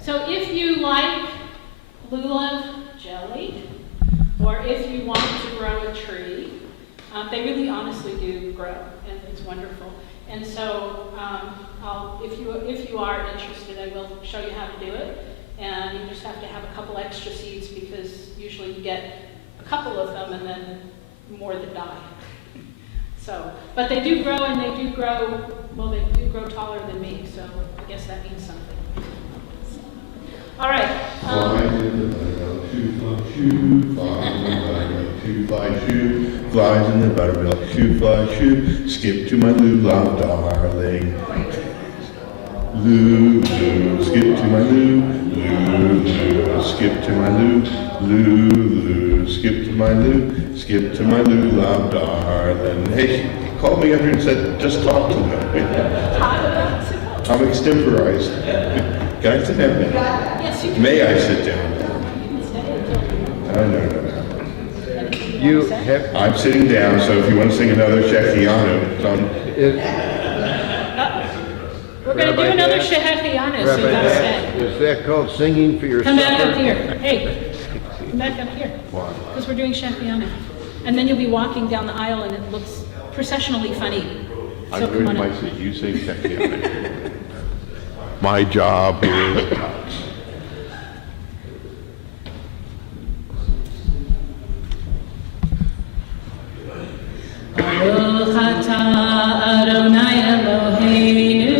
So if you like lulav jelly, or if you want to grow a tree, they really honestly do grow, and it's wonderful. And so if you are interested, I will show you how to do it. And you just have to have a couple extra seeds because usually you get a couple of them and then more that die. So, but they do grow, and they do grow, well, they do grow taller than me, so I guess that means something. All right. Flies in the buttermilk shoe, flies in the buttermilk shoe, fly shoe, skip to my lulav darling. Lou, Lou, skip to my Lou, Lou, Lou, skip to my Lou, Lou, Lou, skip to my Lou, skip to my lulav darling. Hey, she called me under and said, just talk to them. I'm extemporized. Can I sit down? Yes, you can. May I sit down? No. You have, I'm sitting down, so if you want to sing another Shechianu, it's on. We're going to do another Shehechianu, so you got to stay. Is that called singing for your Come supper? back up here. Hey, come back up here. Why? Because we're doing Shechianu. And then you'll be walking down the aisle, and it looks processionally funny. So come on up. say, you say Shechianu. My job is. Baruch atah Adonai Eloheinu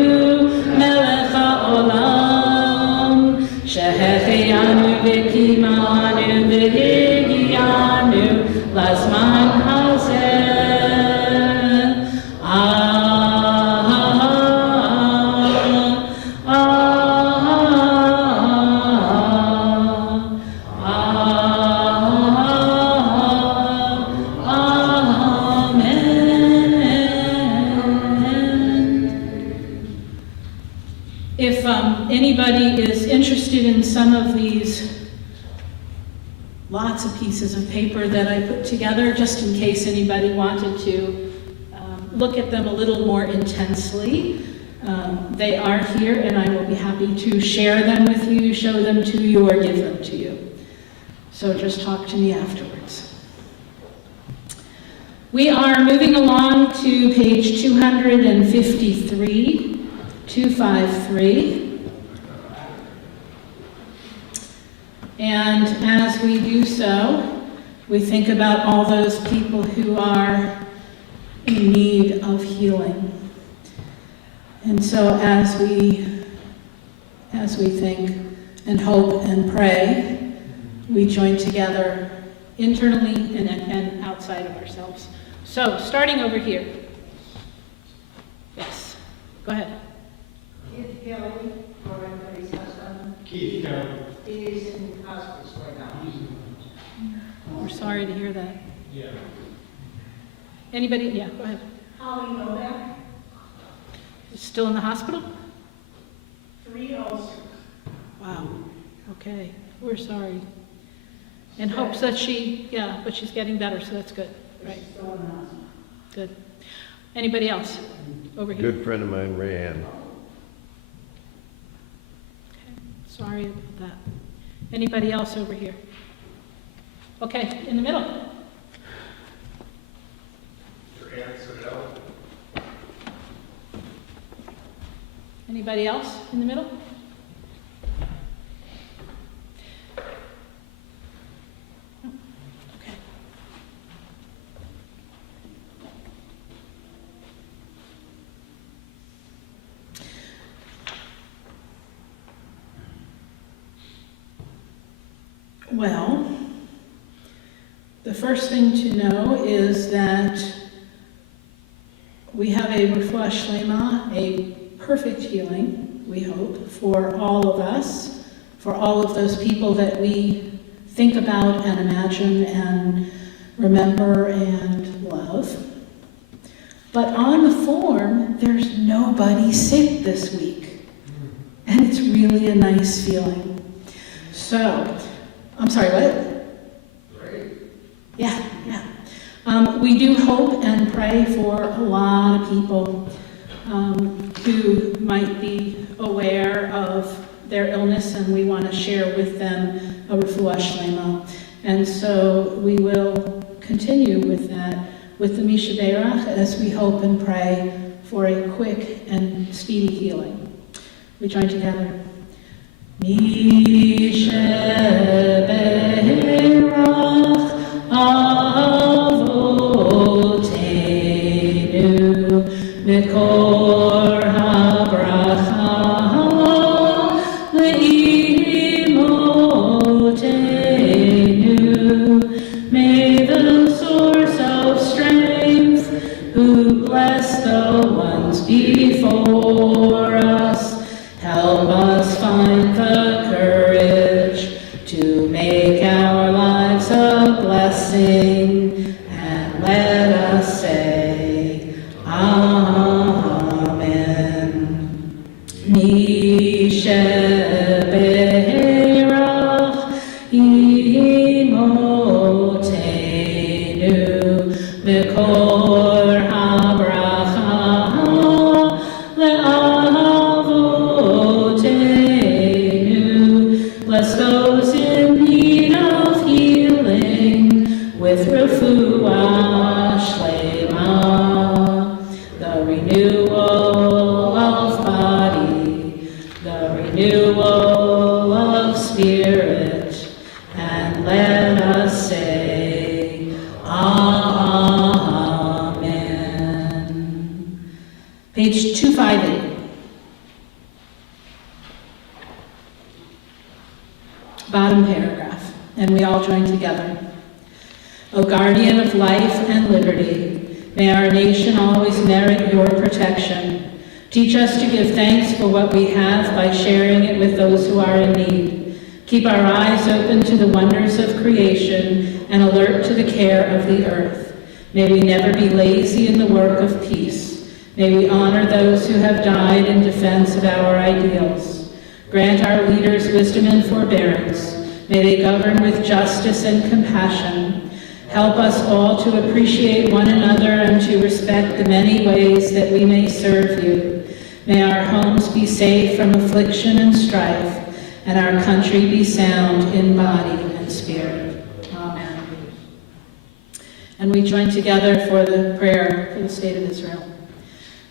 melech haolam shehechianu v'kimanu v'higianu lazman hazeh. If anybody is interested in some of these lots of pieces of paper that I put together, just in case anybody wanted to look at them a little more intensely, they are here, and I will be happy to share them with you, show them to you, or give them to you. So just talk to me afterwards. We are moving along to page 253. 253. And as we do so, we think about all those people who are in need of healing. And so as we think and hope and pray, we join together internally and outside of ourselves. So starting over here. Yes, go ahead. Keith Kelly, Lorenzo's husband, Keith Kelly. is in hospice right now. We're sorry to hear that. Yeah. Anybody? Yeah, go ahead. How do you know that? Still in the hospital? 3 ulcers. Wow. Okay. We're sorry. In hopes that but she's getting better, so that's good, right? Good. Anybody else over here? Good friend of mine, Rayanne. Okay, sorry about that. Anybody else over here? Okay, in the middle. Anybody else in the middle? No? Okay. Well, the first thing to know is that we have a refuah shlema, a perfect healing, we hope, for all of us, for all of those people that we think about and imagine and remember and love. But on the form, there's nobody sick this week. And it's really a nice feeling. So, I'm sorry, what? Great. Yeah. We do hope and pray for a lot of people who might be aware of their illness, and we want to share with them a refuah shlema. And so we will continue with that, with the Misha Berach, as we hope and pray for a quick and speedy healing. We join together. Misha Berach Avotenu Mikor HaBracha Le'imotenu. May the source of strength, who bless the ones before us, help us find the courage to make our lives a blessing, and let us say, Amen. Misha Berach Imotenu Mikor HaBracha Le'avotenu. Bless those in need of healing with refuah shlema, the renewal of body, the renewal of spirit, and let us say, Amen. Page 258. Bottom paragraph, and we all join together. O guardian of life and liberty, may our nation always merit your protection. Teach us to give thanks for what we have by sharing it with those who are in need. Keep our eyes open to the wonders of creation and alert to the care of the earth. May we never be lazy in the work of peace. May we honor those who have died in defense of our ideals. Grant our leaders wisdom and forbearance. May they govern with justice and compassion. Help us all to appreciate one another and to respect the many ways that we may serve you. May our homes be safe from affliction and strife, and our country be sound in body and spirit. Amen. And we join together for the prayer for the state of Israel.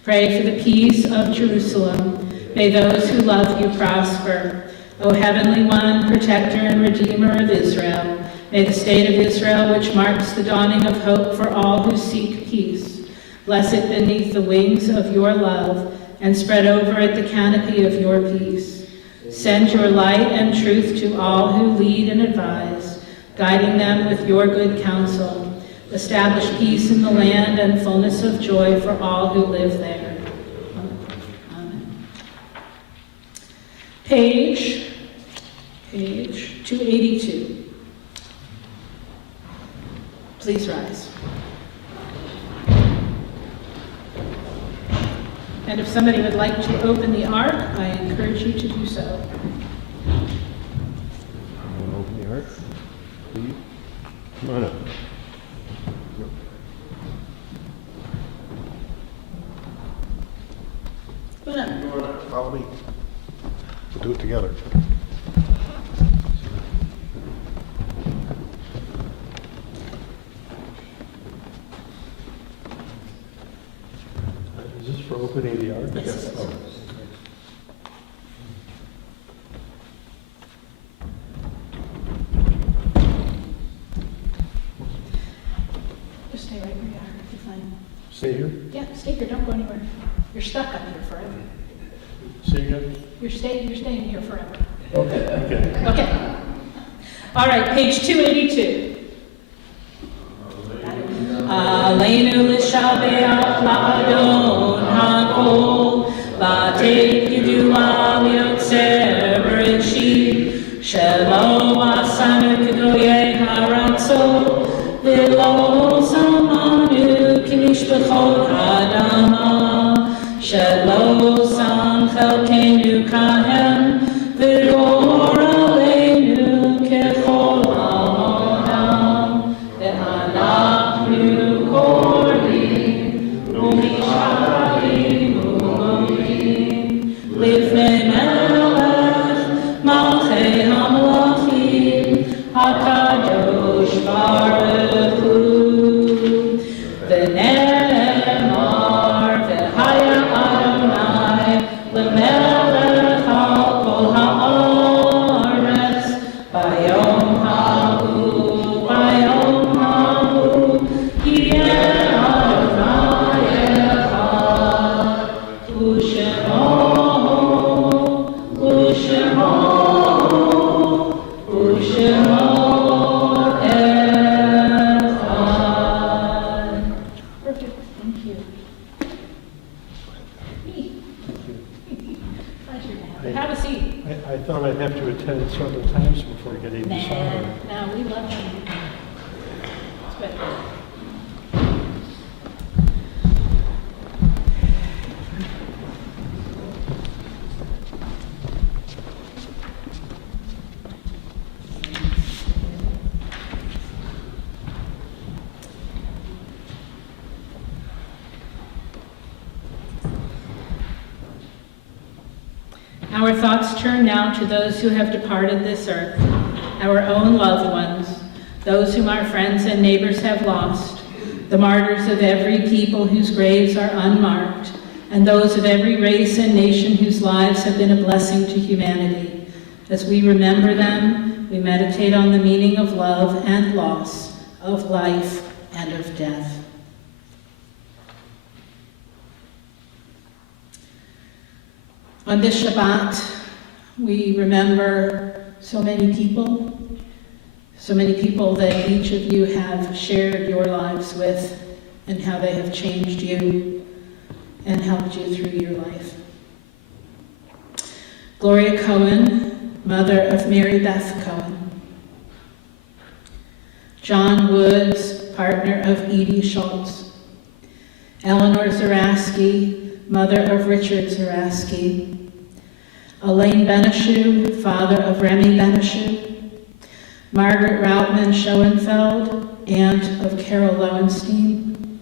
Pray for the peace of Jerusalem. May those who love you prosper. O Heavenly One, Protector and Redeemer of Israel, may the state of Israel, which marks the dawning of hope for all who seek peace, bless it beneath the wings of your love and spread over it the canopy of your peace. Send your light and truth to all who lead and advise, guiding them with your good counsel. Establish peace in the land and fullness of joy for all who live there. Page 282. Please rise. And if somebody would like to open the ark, I encourage you to do so. Open the ark, please. Come on up. Come on up. Follow me. We'll do it together. Is this for opening the ark? Yes. Oh. Just stay right where you are. You're fine. Stay here? Yeah, stay here. Don't go anywhere. You're stuck up here forever. Say again? You're staying here forever. Okay. Okay. All right, page 282. Aleinu l'shabeach la'adon ha'kol, v'atei yidua liotzer bereshit, shelo asanu k'goyei haratzot, v'lo samanu k'mishpachot ha'adama, shelo sam chelkeinu kahem, v'yor aleinu kechol ha'odam, ve'anachnu korim, u'misharim u'morim, livnei melech, malchei hamelachim, hakadosh baruch hu, v'ne'emar v'haya Adonai, l'melech al kol ha'aretz, bayom ha'hu, yeh Adonai echad, u'shemo echad. Perfect, thank you. Pleasure to have you. Have a seat. I thought I'd have to attend several times before I get even started. No, we love you. It's good. Our thoughts turn now to those who have departed this earth, our own loved ones, those whom our friends and neighbors have lost, the martyrs of every people whose graves are unmarked, and those of every race and nation whose lives have been a blessing to humanity. As we remember them, we meditate on the meaning of love and loss, of life and of death. On this Shabbat, we remember so many people that each of you have shared your lives with, and how they have changed you and helped you through your life. Gloria Cohen, mother of Mary Beth Cohen. John Woods, partner of Edie Schultz. Eleanor Zaraski, mother of Richard Zaraski. Elaine Beneshu, father of Remy Beneshu. Margaret Routman Schoenfeld, aunt of Carol Lowenstein.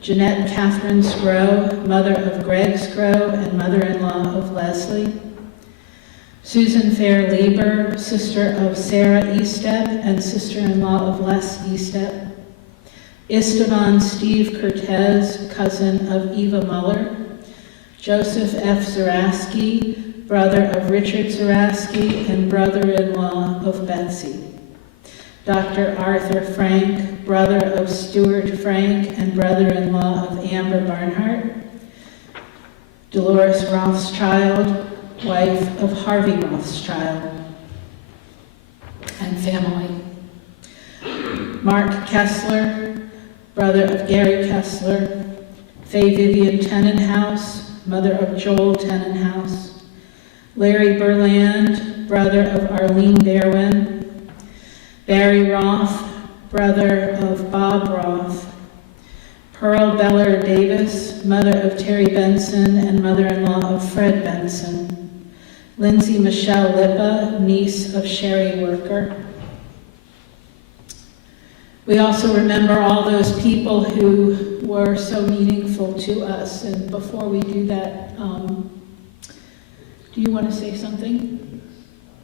Jeanette and Catherine Scrow, mother of Greg Scrow and mother-in-law of Leslie. Susan Fair Lieber, sister of Sarah Estep and sister-in-law of Les Estep. Esteban Steve Cortez, cousin of Eva Muller. Joseph F. Zaraski, brother of Richard Zaraski and brother-in-law of Betsy. Dr. Arthur Frank, brother of Stuart Frank and brother-in-law of Amber Barnhart. Dolores Rothschild, wife of Harvey Rothschild, and family. Mark Kessler, brother of Gary Kessler. Faye Vivian Tenenhouse, mother of Joel Tenenhouse. Larry Berland, brother of Arlene Berwin. Barry Roth, brother of Bob Roth. Pearl Beller Davis, mother of Terry Benson and mother-in-law of Fred Benson. Lindsay Michelle Lippa, niece of Sherry Worker. We also remember all those people who were so meaningful to us. And before we do that, do you want to say something?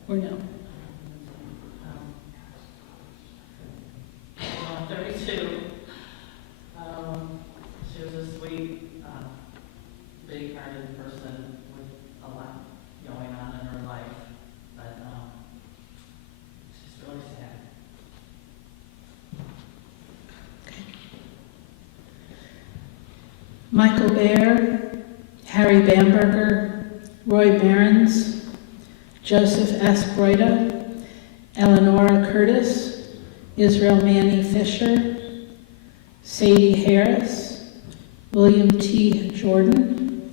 Or no? 32. She was a sweet, big-hearted person with a lot going on in her life, but she's really sad. Michael Baer, Harry Bamberger, Roy Behrens, Joseph S. Broida, Eleonora Curtis, Israel Manny Fisher, Sadie Harris, William T. Jordan,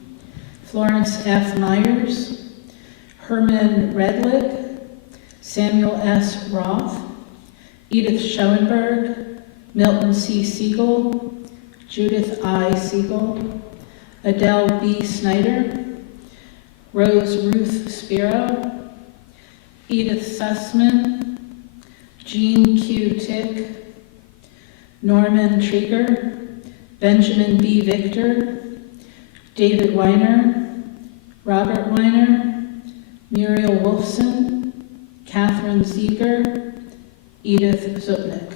Florence F. Myers, Herman Redlick, Samuel S. Roth, Edith Schoenberg, Milton C. Siegel, Judith I. Siegel, Adele B. Snyder, Rose Ruth Spiro, Edith Sussman, Jean Q. Tick, Norman Trieger, Benjamin B. Victor, David Weiner, Robert Weiner, Muriel Wolfson, Catherine Zieger, Edith Zupnik.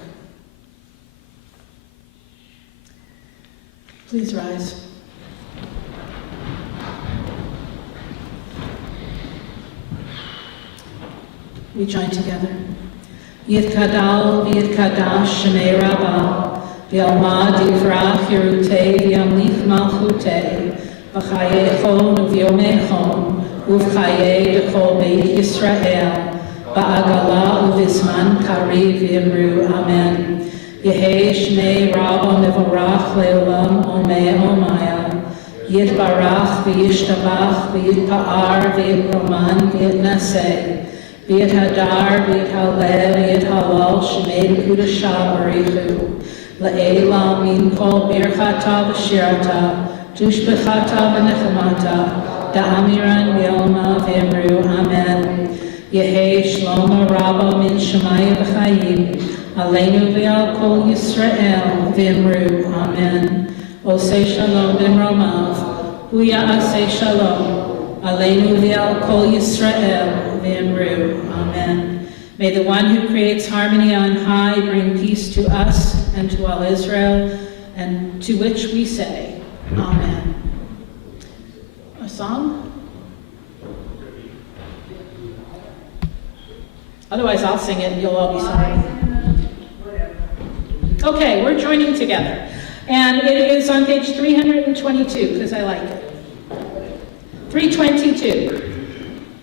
Please rise. We join together. Yitkadal v'yitkadash shemei rabbah, v'yalmad yivrach yerutei v'yamlich malchutei, v'chayechon uv'yomechon, uv'chayei b'kol beit Yisrael, ba'agala uv'izman kariv v'yamru amen. Yehei shmei rabbah mevorach le'olam omei omaya, yitbarach v'yishtabach v'yitpa'ar v'yitroman v'yitnaseh, V'yit hadar, v'yit haleh, v'yit halal, shemei kudashah barichu. La'elam min kol birchata v'shirata, tushbechata v'nechamata, da'amiran v'yoma v'yamru, amen. Yehei shlomo rabba min shemaya v'chayim, aleinu v'yal kol Yisrael v'yamru, amen. Osei shalom b'mromav, hu ya'asei shalom, aleinu v'yal kol Yisrael, v'yamru, amen. May the one who creates harmony on high bring peace to us and to all Israel, and to which we say, amen. A song? Otherwise, I'll sing it and you'll all be singing. Okay, we're joining together. And it is on page 322, because I like it. 322.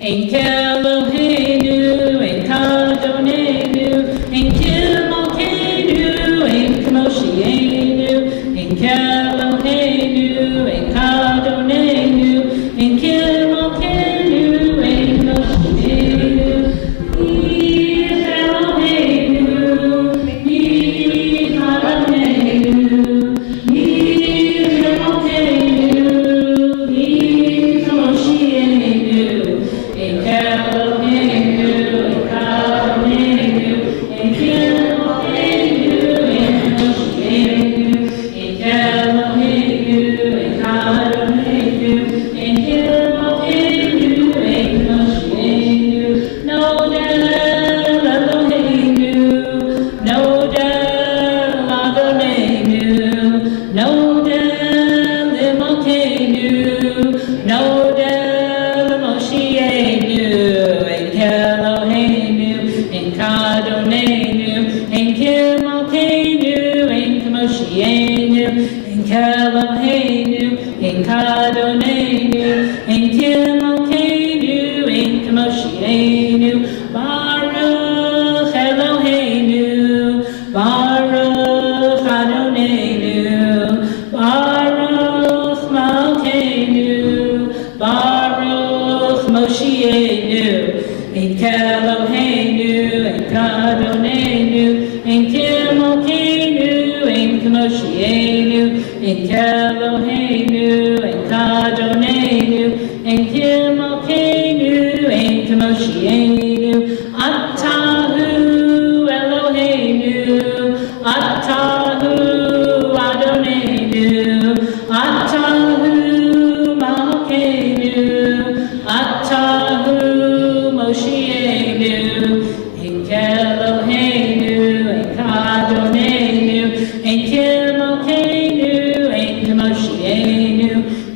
Ein Keloheinu, ein Kadonenu, ein Kilmalkeinu, ein Kamoshienu, ein Keloheinu, ein Kadonenu, ein Kilmalkeinu, ein Kamoshienu. Yid Eloheinu, Yid Kadonenu, Yid Kilmalkeinu, Yid Kamoshienu. Atahu Eloheinu, Adonenu, Ein Kemokeinu, Ein Kemoshienu,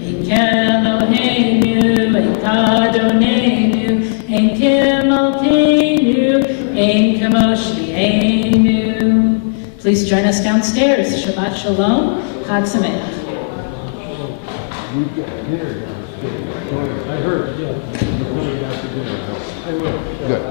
Ein Keloheinu, Ein Adonenu, Ein Kemokeinu, Ein Kemoshienu. Please join us downstairs. Shabbat Shalom. Chag Sameach. We've got dinner downstairs. I heard, yeah, you're coming back to dinner. I will. Good.